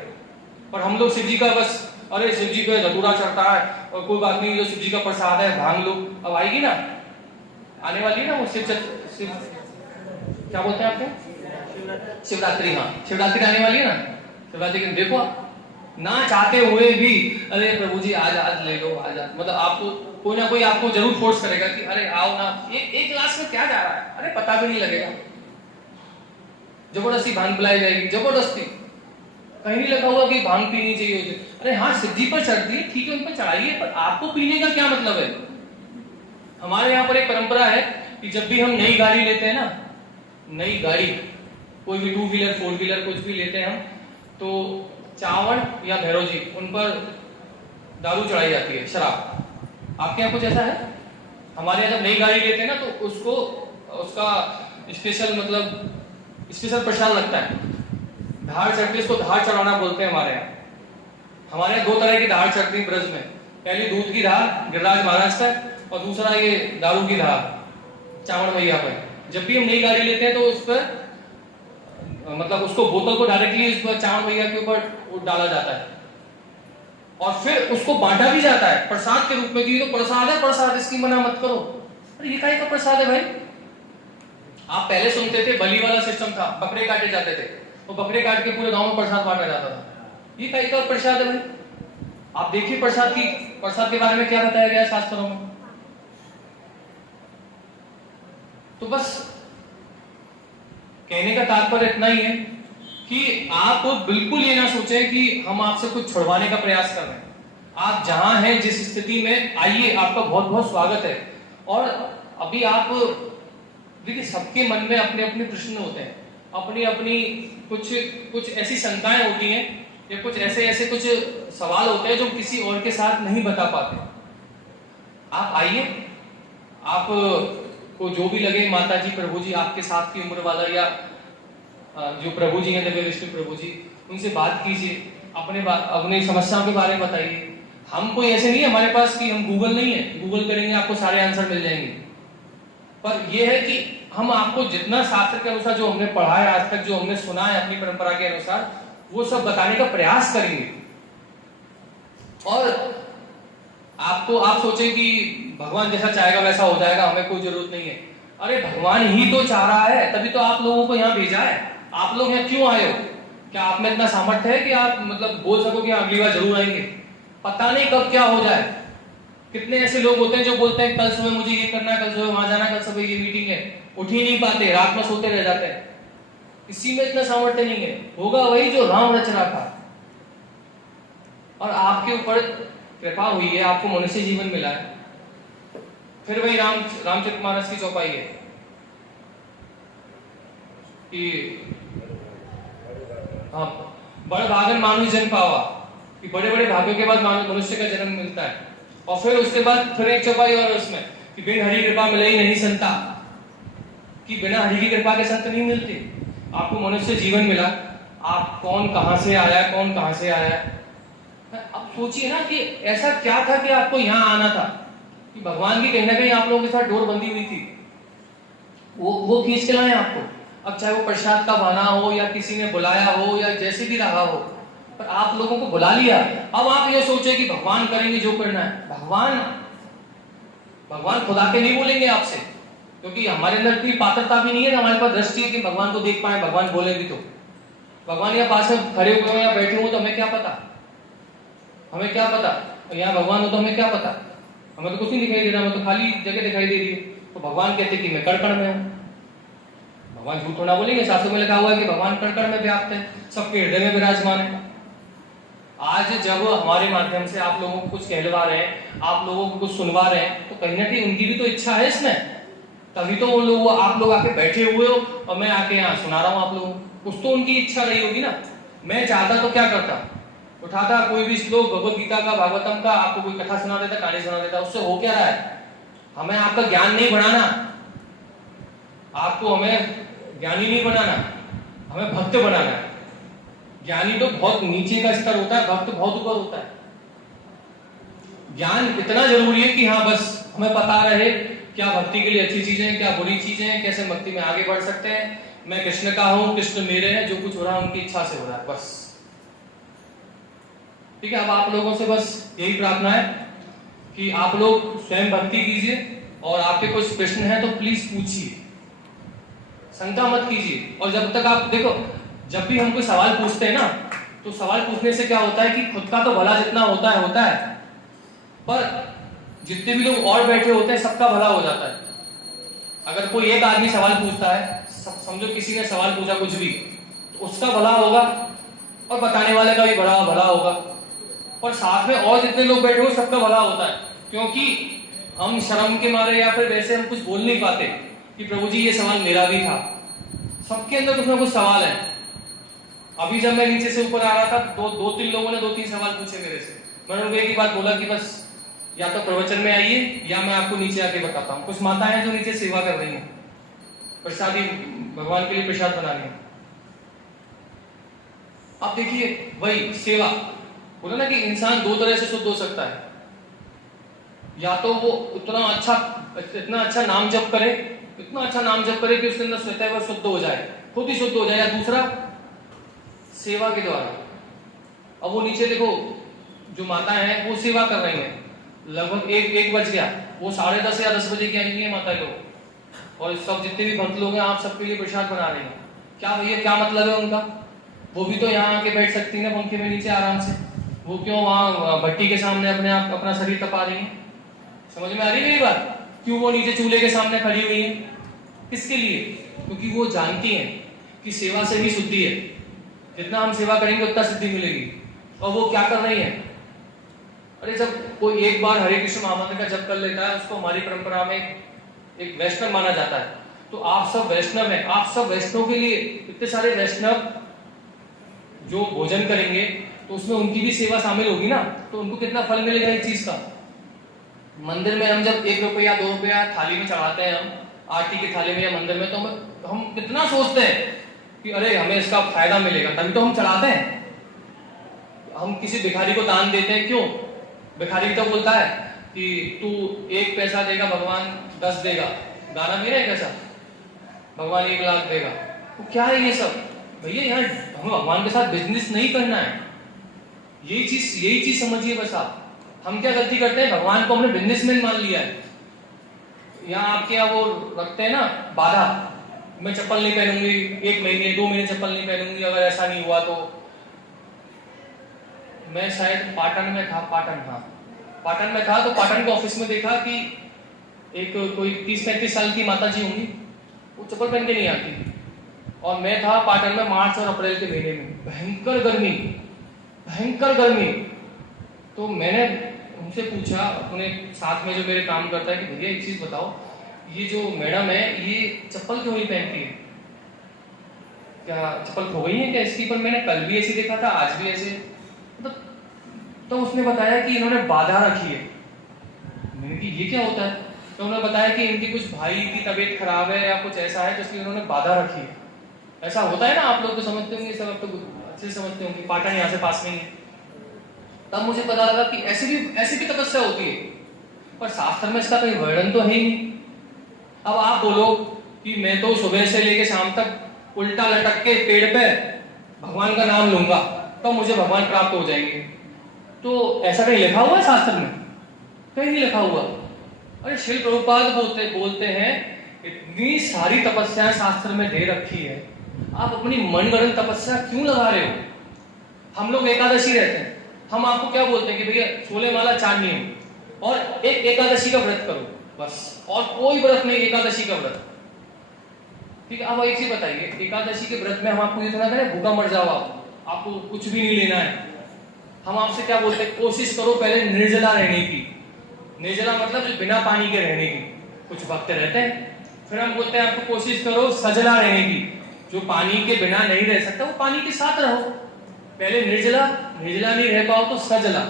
पर हम लोग शिव जी का बस, अरे शिव जी का धतूरा चढ़ता है और कोई बात नहीं, जो शिव जी का प्रसाद है भांग लो। अब आएगी ना, आने वाली है ना वो शिव क्या बोलते हैं आपको, शिवरात्रि। हाँ शिवरात्रि आने वाली है ना, शिवरात्रि के देखो ना चाहते हुए भी, अरे प्रभु जी आज ले लो, आज मतलब आपको कोई ना कोई आपको जरूर फोर्स करेगा कि अरे आओ ना, एक गिलास में क्या जा रहा है, अरे पता भी नहीं लगेगा, जबरदस्ती भांग पिलाई जाएगी, जबरदस्ती। कहीं नहीं लगा हुआ कि भांग पीनी चाहिए। अरे हाँ शिव जी पर चढ़ती है, ठीक है उन पर चढ़ाइए, पर आपको पीने का क्या मतलब है? हमारे यहाँ पर एक परंपरा है कि जब भी हम नई गाड़ी लेते हैं ना, नई गाड़ी कोई भी 2 व्हीलर 4 व्हीलर कुछ भी लेते हैं हम, तो चावल या भैरव जी उन पर दारू चढ़ाई जाती है, शराब। आपके यहाँ कुछ ऐसा है? हमारे यहाँ जब नई गाड़ी लेते हैं ना तो उसको उसका स्पेशल मतलब स्पेशल प्रसाद लगता है, धार चढ़ती है, इसको धार चढ़ाना बोलते हैं हमारे यहाँ। हमारे यहाँ 2 तरह की धार चढ़ती है ब्रज में, पहली दूध की धार गिरिराज महाराज का, और दूसरा ये दारू की धार चावड़ मैया पर। जब भी हम नई गाड़ी लेते हैं तो उस पर मतलब उसको बोतल को डायरेक्टली इस पर चावड़ मैया के ऊपर डाला जाता है, और फिर उसको बांटा भी जाता है प्रसाद के रूप में कि ये तो प्रसाद है, प्रसाद इसकी मना मत करो। अरे ये काहे का प्रसाद है भाई? आप पहले सुनते थे बलि वाला सिस्टम था, बकरे काटे जाते थे, वो बकरे काट के पूरे गांव में प्रसाद बांटा जाता था। ये काहे का प्रसाद है भाई? आप देखिए प्रसाद के बारे में क्या बताया गया शास्त्रों में। तो बस कहने का तात्पर्य इतना ही है कि आप बिल्कुल ये ना सोचें कि हम आपसे कुछ छुड़वाने का प्रयास कर रहे हैं। आप जहां हैं, जिस स्थिति में, आइए, आपका बहुत बहुत स्वागत है। और अभी आप देखिए सबके मन में अपने अपने प्रश्न होते हैं, अपनी अपनी कुछ ऐसी शंकाएं होती हैं, या कुछ ऐसे कुछ सवाल होते हैं जो किसी और के साथ नहीं बता पाते। आप आइए, आप को जो भी लगे, माता जी, प्रभु जी, आपके साथ की उम्र वाला, या जो प्रभु जी हैं दिव्य विष्णु प्रभु जी, उनसे बात कीजिए, अपनी समस्याओं के बारे में बताइए। हम कोई ऐसे नहीं है हमारे पास कि हम गूगल नहीं है, गूगल करेंगे आपको सारे आंसर मिल जाएंगे। पर यह है कि हम आपको जितना शास्त्र के अनुसार जो हमने पढ़ा है आज तक, जो हमने सुना है अपनी परंपरा के अनुसार, वो सब बताने का प्रयास करेंगे। और आप सोचें कि भगवान जैसा चाहेगा वैसा हो जाएगा, हमें कोई जरूरत नहीं है। अरे भगवान ही तो चाह रहा है, तभी तो आप लोगों को यहाँ भेजा है। आप लोग यहाँ क्यों आए हो? क्या आप में इतना सामर्थ्य है कि आप मतलब बोल सको कि अगली बार जरूर आएंगे? पता नहीं कब क्या हो जाए। कितने ऐसे लोग होते हैं जो बोलते हैं कल सुबह मुझे ये करना है, कल सुबह वहां जाना है, कल सुबह ये मीटिंग है, उठ ही नहीं पाते, रात में सोते रह जाते हैं। किसी में इतना सामर्थ्य नहीं है। होगा वही जो राम रच रहा था, और आपके ऊपर कृपा हुई है, आपको मनुष्य जीवन मिला है, फिर वही रामचरितमानस की चौपाई है कि हाँ, बड़े भागन मानुष जन्म पावा, कि बड़े बड़े भाग्यों के बाद मनुष्य का जन्म मिलता है। और फिर उसके बाद फिर एक चौपाई और उसमें कि बिन हरि कृपा मिले ही नहीं संता, कि बिना हरि की कृपा के संत नहीं मिलते। आपको मनुष्य जीवन मिला, आप कौन कहां से आया, अब सोचिए ना कि ऐसा क्या था कि आपको यहाँ आना था, कि भगवान की कहीं ना कहीं आप लोगों के साथ डोर बंधी हुई थी, वो खींच के लाए आपको। अब चाहे वो प्रसाद का बहाना हो या किसी ने बुलाया हो या जैसे भी रहा हो, पर आप लोगों को बुला लिया। अब आप ये सोचे कि भगवान करेंगे जो करना है। भगवान खुदा के नहीं बोलेंगे आपसे, क्योंकि हमारे अंदर इतनी पात्रता भी नहीं है, हमारे पास दृष्टि है कि भगवान को देख पाए, भगवान बोले भी तो। भगवान यहाँ पास में खड़े हुए हो या बैठे हो तो हमें क्या पता, हमें क्या पता, यहाँ भगवान हो तो हमें क्या पता, हमें तो कुछ नहीं दिखाई दे रहा, हमें तो खाली जगह दिखाई दे रही है। तो भगवान कहते कि मैं कण में हूं। भगवान झूठ थोड़ा बोलेंगे, शास्त्रों में लिखा हुआ है कि भगवान कण में व्याप्त है, सबके हृदय में विराजमान है। आज जब हमारे माध्यम से आप लोगों को कुछ कहलवा रहे हैं, आप लोगों को कुछ सुनवा रहे हैं, तो कहीं ना कहीं उनकी भी तो इच्छा है इसमें, तभी तो वो लोग, आप लोग आके बैठे हुए हो और मैं आके यहाँ सुना रहा हूँ आप लोगों को। कुछ तो उनकी इच्छा रही होगी ना। मैं चाहता तो क्या करता, उठाता कोई भी श्लोक भगवत गीता का, भागवतम का, आपको कोई कथा सुना देता, कहानी सुना देता। उससे हो क्या रहा है? हमें आपका ज्ञान नहीं बढ़ाना, आपको हमें ज्ञानी नहीं बनाना, हमें भक्त बनाना है। ज्ञानी तो बहुत नीचे का स्तर होता है, भक्त बहुत ऊपर होता है। ज्ञान इतना जरूरी है कि हाँ बस हमें पता रहे क्या भक्ति के लिए अच्छी चीजें, क्या बुरी चीजें हैं, कैसे भक्ति में आगे बढ़ सकते हैं। मैं कृष्ण का हूं, कृष्ण मेरे हैं, जो कुछ हो रहा है उनकी इच्छा से हो रहा है, बस। ठीक है, अब आप लोगों से बस यही प्रार्थना है कि आप लोग स्वयं भक्ति कीजिए, और आपके कुछ प्रश्न हैं तो प्लीज पूछिए, शंका मत कीजिए। और जब तक आप देखो, जब भी हम कोई सवाल पूछते हैं ना, तो सवाल पूछने से क्या होता है कि खुद का तो भला जितना होता है, पर जितने भी लोग और बैठे होते हैं सबका भला हो जाता है। अगर कोई एक आदमी सवाल पूछता है, समझो किसी ने सवाल पूछा कुछ भी, तो उसका भला होगा और बताने वाले का भी भला होगा, और साथ में और जितने लोग बैठे हो सबका भला होता है। क्योंकि हम शर्म के मारे या फिर वैसे हम कुछ बोल नहीं पाते कि प्रभु जी ये सवाल मेरा भी था। सबके अंदर कुछ ना कुछ सवाल है। अभी जब मैं नीचे से ऊपर आ रहा था, दो तीन लोगों ने 2-3 सवाल पूछे मेरे से। मैंने उनको एक ही बात बोला कि बस या तो प्रवचन में आइए या मैं आपको नीचे आके बताता हूँ। कुछ माता है जो नीचे सेवा कर रही है, प्रसादी भगवान के लिए प्रसाद बना रही है। अब देखिए वही सेवा बोला ना कि इंसान 2 तरह से शुद्ध हो सकता है। या तो वो इतना अच्छा नाम जप करे, इतना अच्छा नाम जप करे कि उसके अंदर स्वतः वह शुद्ध हो जाए, खुद ही शुद्ध हो जाए। या दूसरा सेवा के द्वारा। अब वो नीचे देखो जो माताएं हैं वो सेवा कर रही हैं, लगभग 1 बज गया, वो 10:30 या 10 बजे की आई है माता लोग, और सब जितने भी भक्त लोग हैं आप सबके लिए प्रसाद बना रहे हैं। क्या भैया क्या मतलब है उनका? वो भी तो यहाँ आके बैठ सकती है पंखे में नीचे आराम से, वो क्यों वहां भट्टी के सामने अपना शरीर तपा रही है? समझ में आ रही है मेरी बात? क्यों वो नीचे चूल्हे के सामने खड़ी हुई है? किसके लिए? क्योंकि वो जानती हैं कि सेवा से ही शुद्धि है, जितना हम सेवा करेंगे उतना सिद्धि मिलेगी। और वो क्या कर रही है? अरे जब कोई एक बार हरे कृष्ण महामंत्र का जप कर लेता है, उसको हमारी परंपरा में एक वैष्णव माना जाता है। तो आप सब वैष्णव हैं, आप सब वैष्णव के लिए, इतने सारे वैष्णव जो भोजन करेंगे तो उसमें उनकी भी सेवा शामिल होगी ना, तो उनको कितना फल मिलेगा इस चीज का। मंदिर में हम जब 1 रुपया 2 रुपया थाली में चढ़ाते हैं, हम आरती की थाली में या मंदिर में, तो हम कितना सोचते हैं कि अरे हमें इसका फायदा मिलेगा, तभी तो हम चढ़ाते हैं। हम किसी भिखारी को दान देते हैं, क्यों? भिखारी तो बोलता है कि तू 1 पैसा देगा भगवान 10 देगा। गाना भी है कैसा, भगवान 1 लाख देगा। तो क्या है ये सब? भैया यहाँ हमें भगवान के साथ बिजनेस नहीं करना है, यही चीज समझिए बस आप। हम क्या गलती करते हैं, भगवान को हमने बिजनेसमैन मान लिया है। यहाँ आपके यहाँ वो रखते हैं ना बाधा, मैं चप्पल नहीं पहनूंगी 1 महीने 2 महीने चप्पल नहीं पहनूंगी, अगर ऐसा नहीं हुआ तो। मैं शायद पाटन में था, तो पाटन के ऑफिस में देखा कि एक कोई 30-35 साल की माता जी होंगी, वो चप्पल पहन के नहीं आती। और मैं था पाटन में मार्च और अप्रैल के महीने में, भयंकर गर्मी। तो मैंने उनसे पूछा, अपने साथ में जो मेरे काम करता है, कि भैया एक चीज बताओ, ये जो मैडम है ये चप्पल क्यों नहीं पहनती है? क्या चप्पल खो गई है क्या इसकी? पर मैंने कल भी ऐसे देखा था, आज भी ऐसे। तो उसने बताया कि इन्होंने बाधा रखी है। मैंने कि ये क्या होता है? तो उन्होंने बताया कि इनकी कुछ भाई की तबीयत खराब है या कुछ ऐसा है, तो इसलिए उन्होंने बाधा रखी है। ऐसा होता है ना, आप लोग तो समझते होंगे, सब तो अच्छे समझते होंगे। पाटन यहाँ से पास में ही है। तब मुझे पता लगा कि ऐसी भी तपस्या होती है, पर शास्त्र में इसका कोई वर्णन तो है ही नहीं। अब आप बोलो कि मैं तो सुबह से लेकर शाम तक उल्टा लटक के पेड़ पे भगवान का नाम लूंगा तो मुझे भगवान प्राप्त हो जाएंगे, तो ऐसा कहीं लिखा हुआ है शास्त्र में? कहीं नहीं लिखा हुआ। अरे श्रील प्रभुपाद बोलते हैं इतनी सारी तपस्याएं शास्त्र में दे रखी है, आप अपनी मनगढ़ंत तपस्या क्यों लगा रहे हो? हम लोग एकादशी रहते हैं, हम आपको क्या बोलते हैं कि भैया 16 माला 4 नियम और एक एकादशी का व्रत करो, बस, और कोई व्रत नहीं, एकादशी का व्रत। ठीक है, अब एक चीज बताइए, एकादशी के व्रत में हम आपको ये थोड़ा करें भूखा मर जाओ, आपको कुछ भी नहीं लेना है। हम आपसे क्या बोलते हैं, कोशिश करो पहले निर्जला रहने की। निर्जला मतलब जो बिना पानी के रहने की। कुछ भक्त रहते हैं, फिर हम बोलते हैं आपको कोशिश करो सजला रहने की, जो पानी के बिना नहीं रह सकता वो पानी के साथ रहो। पहले निर्जला नहीं रह पाओ तो सजला,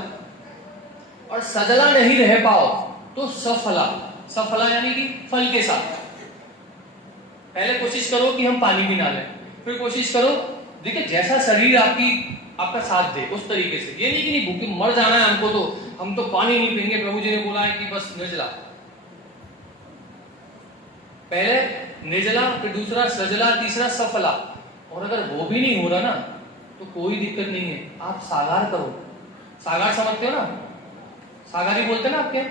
और सजला नहीं रह पाओ तो सफला यानी कि फल के साथ। पहले कोशिश करो कि हम पानी भी ना लें, फिर कोशिश करो, देखिए जैसा शरीर आपका साथ दे उस तरीके से। ये नहीं कि नहीं भूखे मर जाना है हमको, तो हम तो पानी नहीं पीएंगे, प्रभु जी ने बोला है कि बस निर्जला। पहले निर्जला, फिर दूसरा सजला, तीसरा सफला। और अगर वो भी नहीं हो रहा ना तो कोई दिक्कत नहीं है, आप सागार करो। सागार समझते हो ना? सागारी बोलते हैं ना आपके,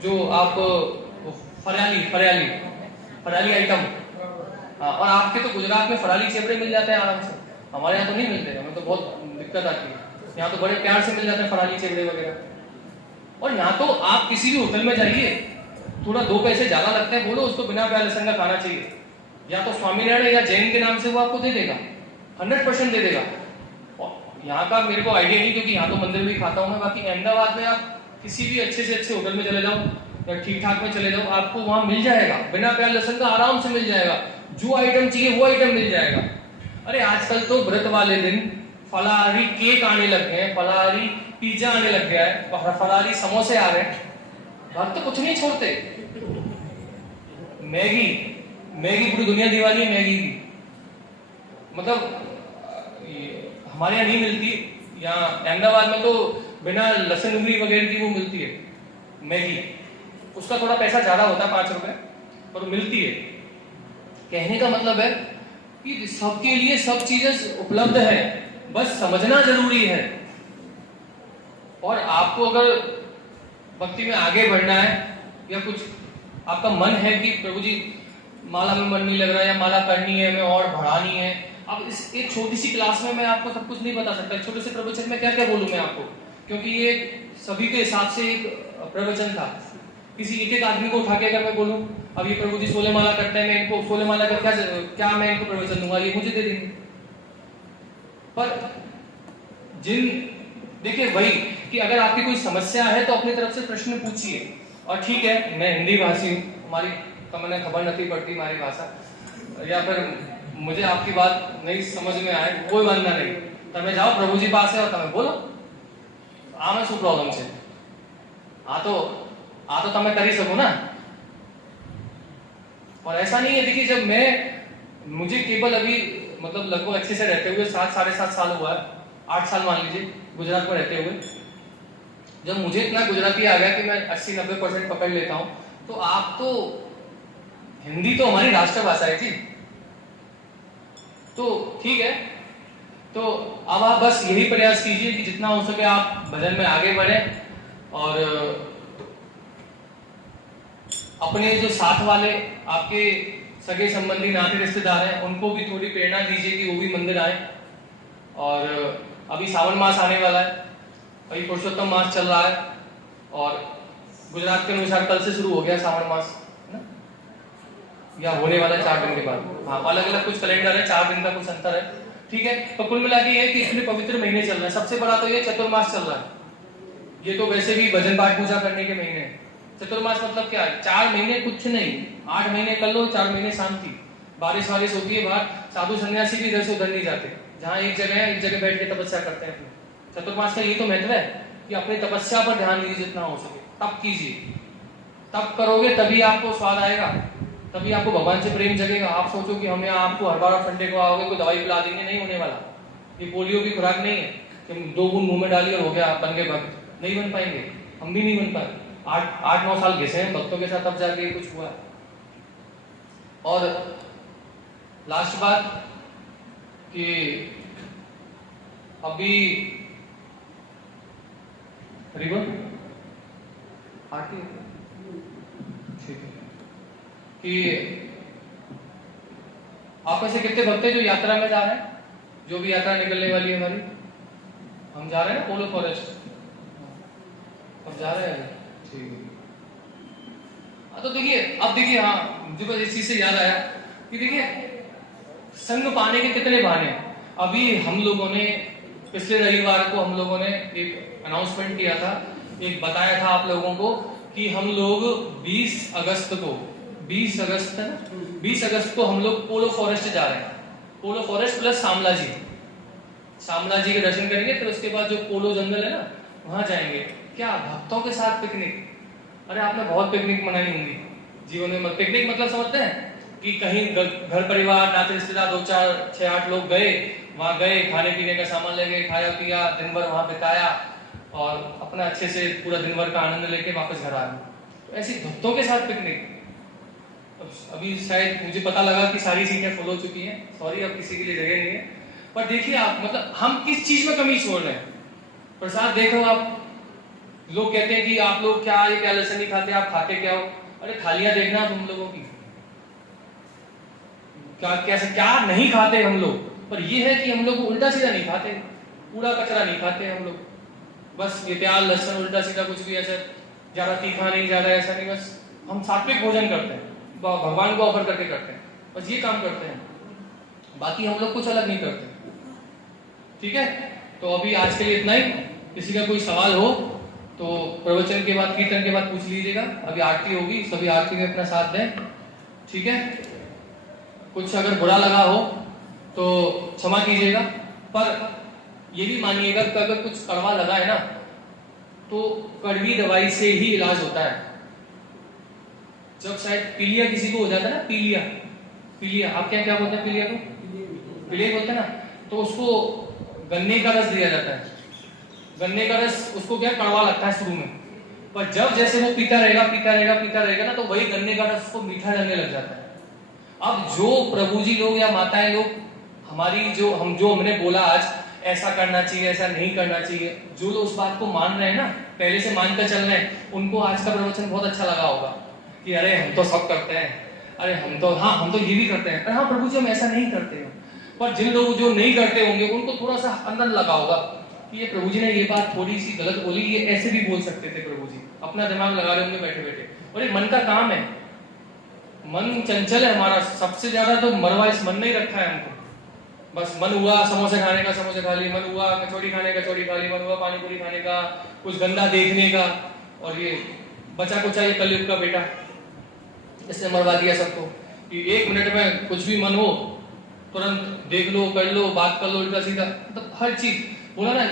जो आप फराली आइटम। हाँ, और आपके तो गुजरात में फराली चेपड़े मिल जाते हैं आराम से, हमारे यहाँ तो नहीं मिलते, हमें तो बहुत दिक्कत आती है। यहाँ तो बड़े प्यार से मिल जाते हैं फराली चेपड़े वगैरह। और यहाँ तो आप किसी भी होटल में जाइए, थोड़ा 2 पैसे ज्यादा लगते हैं, बोलो उसको बिना प्याज लहसुन का खाना चाहिए, या तो स्वामीनारायण या जैन के नाम से वो आपको दे देगा, 100% दे देगा। और यहाँ का मेरे को आइडिया नहीं, क्योंकि यहाँ तो मंदिर भी खाता हूँ मैं। बाकी अहमदाबाद में आप किसी भी अच्छे से अच्छे होटल में चले जाओ या ठीक ठाक में चले जाओ, आपको वहां मिल जाएगा बिना प्याज लहसुन का, आराम से मिल जाएगा, जो आइटम चाहिए वो आइटम मिल जाएगा। अरे आजकल तो व्रत वाले दिन फलाहारी केक आने लग गए हैं, फलाहारी पिज्जा आने लग गया है, फलाहारी समोसे आ रहे हैं, भक्त तो कुछ नहीं छोड़ते। मैगी पूरी दुनिया दीवानी है मैगी की, मतलब हमारे यहाँ नहीं मिलती, यहाँ अहमदाबाद में तो बिना लहसुन उंगली वगैरह की वो मिलती है मैगी। उसका थोड़ा पैसा ज्यादा होता है, 5 रुपए, पर मिलती है। कहने का मतलब है कि सबके लिए सब चीजें उपलब्ध है, बस समझना जरूरी है। और आपको अगर भक्ति में आगे बढ़ना है, या कुछ आपका मन है कि प्रभु जी माला में मन नहीं लग रहा है, या माला करनी है, हमें और बढ़ानी है, अब इस एक छोटी सी क्लास में मैं आपको सब कुछ नहीं बता सकता। छोटे से प्रवचन में क्या क्या बोलूं मैं आपको, क्योंकि ये सभी के हिसाब से एक प्रवचन था। किसी एक आदमी को उठा के अगर मैं बोलूं अब ये प्रभु जी 16 माला करते हैं, मैं इनको 16 माला का क्या मैं इनको प्रवचन दूंगा, ये मुझे दे देंगे। पर देखिए वही कि अगर आपकी कोई समस्या है तो अपनी तरफ से प्रश्न पूछिए। और ठीक है, मैं हिंदी भाषी हूँ, हमारी तो मैंने खबर नहीं पड़ती हमारी भाषा, या फिर मुझे आपकी बात नहीं समझ में आए, कोई वांधा नहीं, તમે જાઓ પ્રભુજી પાસે और તમે બોલો, આમાં શું પ્રોબ્લેમ છે? આ તો તમે કરી શકો ना। और ऐसा नहीं है, देखिए जब मुझे केवल अभी मतलब लगभग अच्छे से रहते हुए 7-7.5 साल हुआ है, 8 साल मान लीजिए गुजरात में रहते हुए, जब मुझे इतना गुजराती आ गया कि मैं 80-90% पकड़ लेता हूँ, तो आप तो हिंदी तो हमारी राष्ट्रभाषा है जी, तो ठीक है। तो अब आप बस यही प्रयास कीजिए कि जितना हो सके आप भजन में आगे बढ़े, और अपने जो साथ वाले आपके सगे संबंधी नाते रिश्तेदार हैं उनको भी थोड़ी प्रेरणा दीजिए कि वो भी मंदिर आए। और अभी सावन मास आने वाला है, अभी पुरुषोत्तम मास चल रहा है, और गुजरात के अनुसार कल से शुरू हो गया सावन मास ना, या होने वाला 4 दिन के बाद। हाँ, अलग अलग कुछ कैलेंडर है, 4 दिन का कुछ अंतर है, ठीक है। तो कुल मिला के ये कि इतने पवित्र महीने चल रहे हैं। सबसे बड़ा तो ये चतुर्मास चल रहा है, ये तो वैसे भी भजन पाठ पूजा करने के महीने हैं। चतुर्मास मतलब क्या है? 4 महीने कुछ नहीं, 8 महीने कर लो, 4 महीने शांति, बारिश वारिश होती है बाहर, साधु सन्यासी भी इधर से उधर नहीं जाते, जहाँ एक जगह बैठ के तपस्या करते हैं अपने। चतुर्मास का ये तो महत्व है कि अपनी तपस्या पर ध्यान दीजिए जितना हो सके, तब कीजिए, तब करोगे तभी आपको स्वाद आएगा, तभी आपको भगवान से प्रेम जगेगा। आप सोचो कि हम यहाँ आपको हर बार फंडे को आओगे कोई दवाई पिला देंगे, नहीं होने वाला, ये पोलियो की खुराक नहीं है। कि हम 2 बूंद मुंह में डालिए और हो गया, आप बन गए भक्त। नहीं बन पाएंगे, हम भी नहीं बन पाए। 8-9 साल घिसे हैं भक्तों के साथ, तब जाके ये कुछ हुआ। और लास्ट बात कि अभी रिबन आती है, ठीक है, कि आप में से कितने भक्त हैं जो यात्रा में जा रहे हैं? जो भी यात्रा निकलने वाली है हमारी, हम जा रहे हैं ना पोलो फॉरेस्ट, अब जा रहे हैं, ठीक है। तो देखिए, अब देखिए, हाँ मुझे बस इस चीज से याद आया कि देखिए संग पाने के कितने बहाने। अभी हम लोगों ने पिछले रविवार को हम लोगों ने एक अनाउंसमेंट किया था, एक बताया था आप लोगों को कि हम लोग 20 अगस्त को 20 अगस्त को हम लोग पोलो फॉरेस्ट जा रहे हैं। पोलो फॉरेस्ट प्लस शामला जी के दर्शन करेंगे, फिर उसके बाद जो पोलो जंगल है ना वहां जाएंगे। क्या भक्तों के साथ पिकनिक? अरे आपने बहुत पिकनिक मनाई होंगी जीवन में। पिकनिक मतलब समझते हैं कि कहीं घर परिवार नाते रिश्तेदार 2-4-6-8 लोग गए, वहां गए, खाने पीने का सामान ले गए, खाया पिया, दिन भर वहां बिताया और अपना अच्छे से पूरा दिन भर का आनंद लेके वापस घर आ गए। तो ऐसी भक्तों के साथ पिकनिक। अभी शायद मुझे पता लगा कि सारी सीटें फुल हो चुकी हैं, सॉरी, अब किसी के लिए जगह नहीं है। पर देखिए आप, मतलब हम किस चीज में कमी छोड़ रहे हैं? प्रसाद देखो आप, लोग कहते हैं कि आप लोग क्या ये क्या लहसुन नहीं खाते, आप खाते क्या हो? अरे थालियां देखना तुम लोगों की, क्या कैसे क्या नहीं खाते हम लोग। पर ये है कि हम लोग उल्टा सीधा नहीं खाते, कूड़ा कचरा नहीं खाते हम लोग, बस ये प्याज लहसुन उल्टा सीधा कुछ भी ऐसा ज्यादा तीखा नहीं, ज्यादा ऐसा नहीं, बस हम सात्विक भोजन करते हैं, भगवान को ऑफर करके करते हैं, बस ये काम करते हैं, बाकी हम लोग कुछ अलग नहीं करते। ठीक है, तो अभी आज के लिए इतना ही। किसी का कोई सवाल हो तो प्रवचन के बाद, कीर्तन के बाद पूछ लीजिएगा। अभी आरती होगी, सभी आरती में अपना साथ दें, ठीक है। कुछ अगर बुरा लगा हो तो क्षमा कीजिएगा, पर ये भी मानिएगा कि अगर कुछ कड़वा लगा है ना तो कड़वी दवाई से ही इलाज होता है। जब शायद पीलिया किसी को हो जाता है ना, पीलिया आप क्या बोलते हैं? पीलिया को पीलिया बोलते हैं ना, तो उसको गन्ने का रस दिया जाता है। गन्ने का रस उसको क्या कड़वा लगता है शुरू में, पर जब जैसे वो पीता रहेगा ना, तो वही गन्ने का रस उसको मीठा लगने लग जाता है। अब जो प्रभु जी लोग या माताएं लोग हमारी जो हमने बोला आज ऐसा करना चाहिए, ऐसा नहीं करना चाहिए, जो लोग उस बात को मान रहे हैं ना, पहले से मानकर चल रहे हैं, उनको आज का प्रवचन बहुत अच्छा लगा होगा कि अरे हम तो सब करते हैं, अरे हम तो ये भी करते हैं, हाँ प्रभु जी हम ऐसा नहीं करते हैं। पर जिन लोग जो नहीं करते होंगे उनको थोड़ा सा अंदर लगा होगा कि ये प्रभु जी ने ये बात थोड़ी सी गलत बोली, ये ऐसे भी बोल सकते थे प्रभु जी, अपना दिमाग लगा रहे होंगे बैठे बैठे। और ये मन का काम है, मन चंचल है हमारा, सबसे ज्यादा तो मरवा इस मन ने ही रखा है हमको। बस मन हुआ समोसे खाने का समोसे खा ली, मन हुआ कचौड़ी खाने का कचौड़ी खा ली, मन हुआ पानी पूरी खाने का, कुछ गंदा देखने का, और ये बचा कुचा ये कलयुग का बेटा, इससे मरवा दिया सबको कि 1 मिनट में कुछ भी मन हो तुरंत देख लो, कर लो, बात कर लो उल्टा सीधा, मतलब हर चीज बोला ना,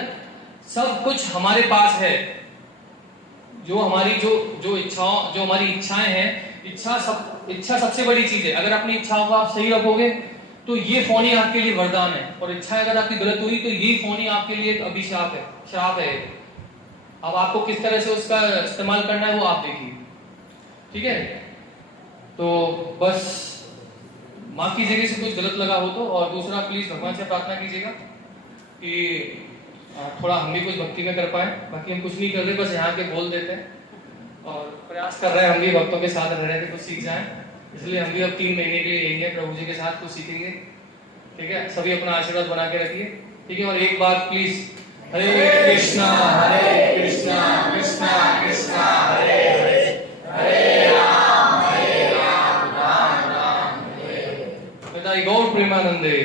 सब कुछ हमारे पास है। जो हमारी जो इच्छाओं, जो हमारी इच्छाएं हैं, इच्छा सबसे बड़ी चीज है। अगर अपनी इच्छाओं को आप सही रखोगे तो ये फोन ही आपके लिए वरदान है, और इच्छा अगर आपकी गलत हुई तो ये फोन ही आपके लिए अभिशाप है, श्राप है। अब आपको किस तरह से उसका इस्तेमाल करना है वो आप देखिए, ठीक है। तो बस माफ कीजिएगा से कुछ गलत लगा हो तो, और दूसरा प्लीज भगवान से प्रार्थना कीजिएगा कि थोड़ा हम भी कुछ भक्ति में कर पाए। बाकी हम कुछ नहीं कर रहे, बस यहाँ के बोल देते हैं और प्रयास कर रहे हैं हम भी भक्तों के साथ रह रहे थे, कुछ सीख जाएं। इसलिए हम भी अब 3 महीने के लिए यही है, प्रभु जी के साथ कुछ सीखेंगे, ठीक है। सभी अपना आशीर्वाद बना के रखिए, ठीक है। और एक बात प्लीज, हरे कृष्णा कृष्णा कृष्णा हरे हरे, हरे राम राम राम हरे हरे। गौर प्रेमानंदे।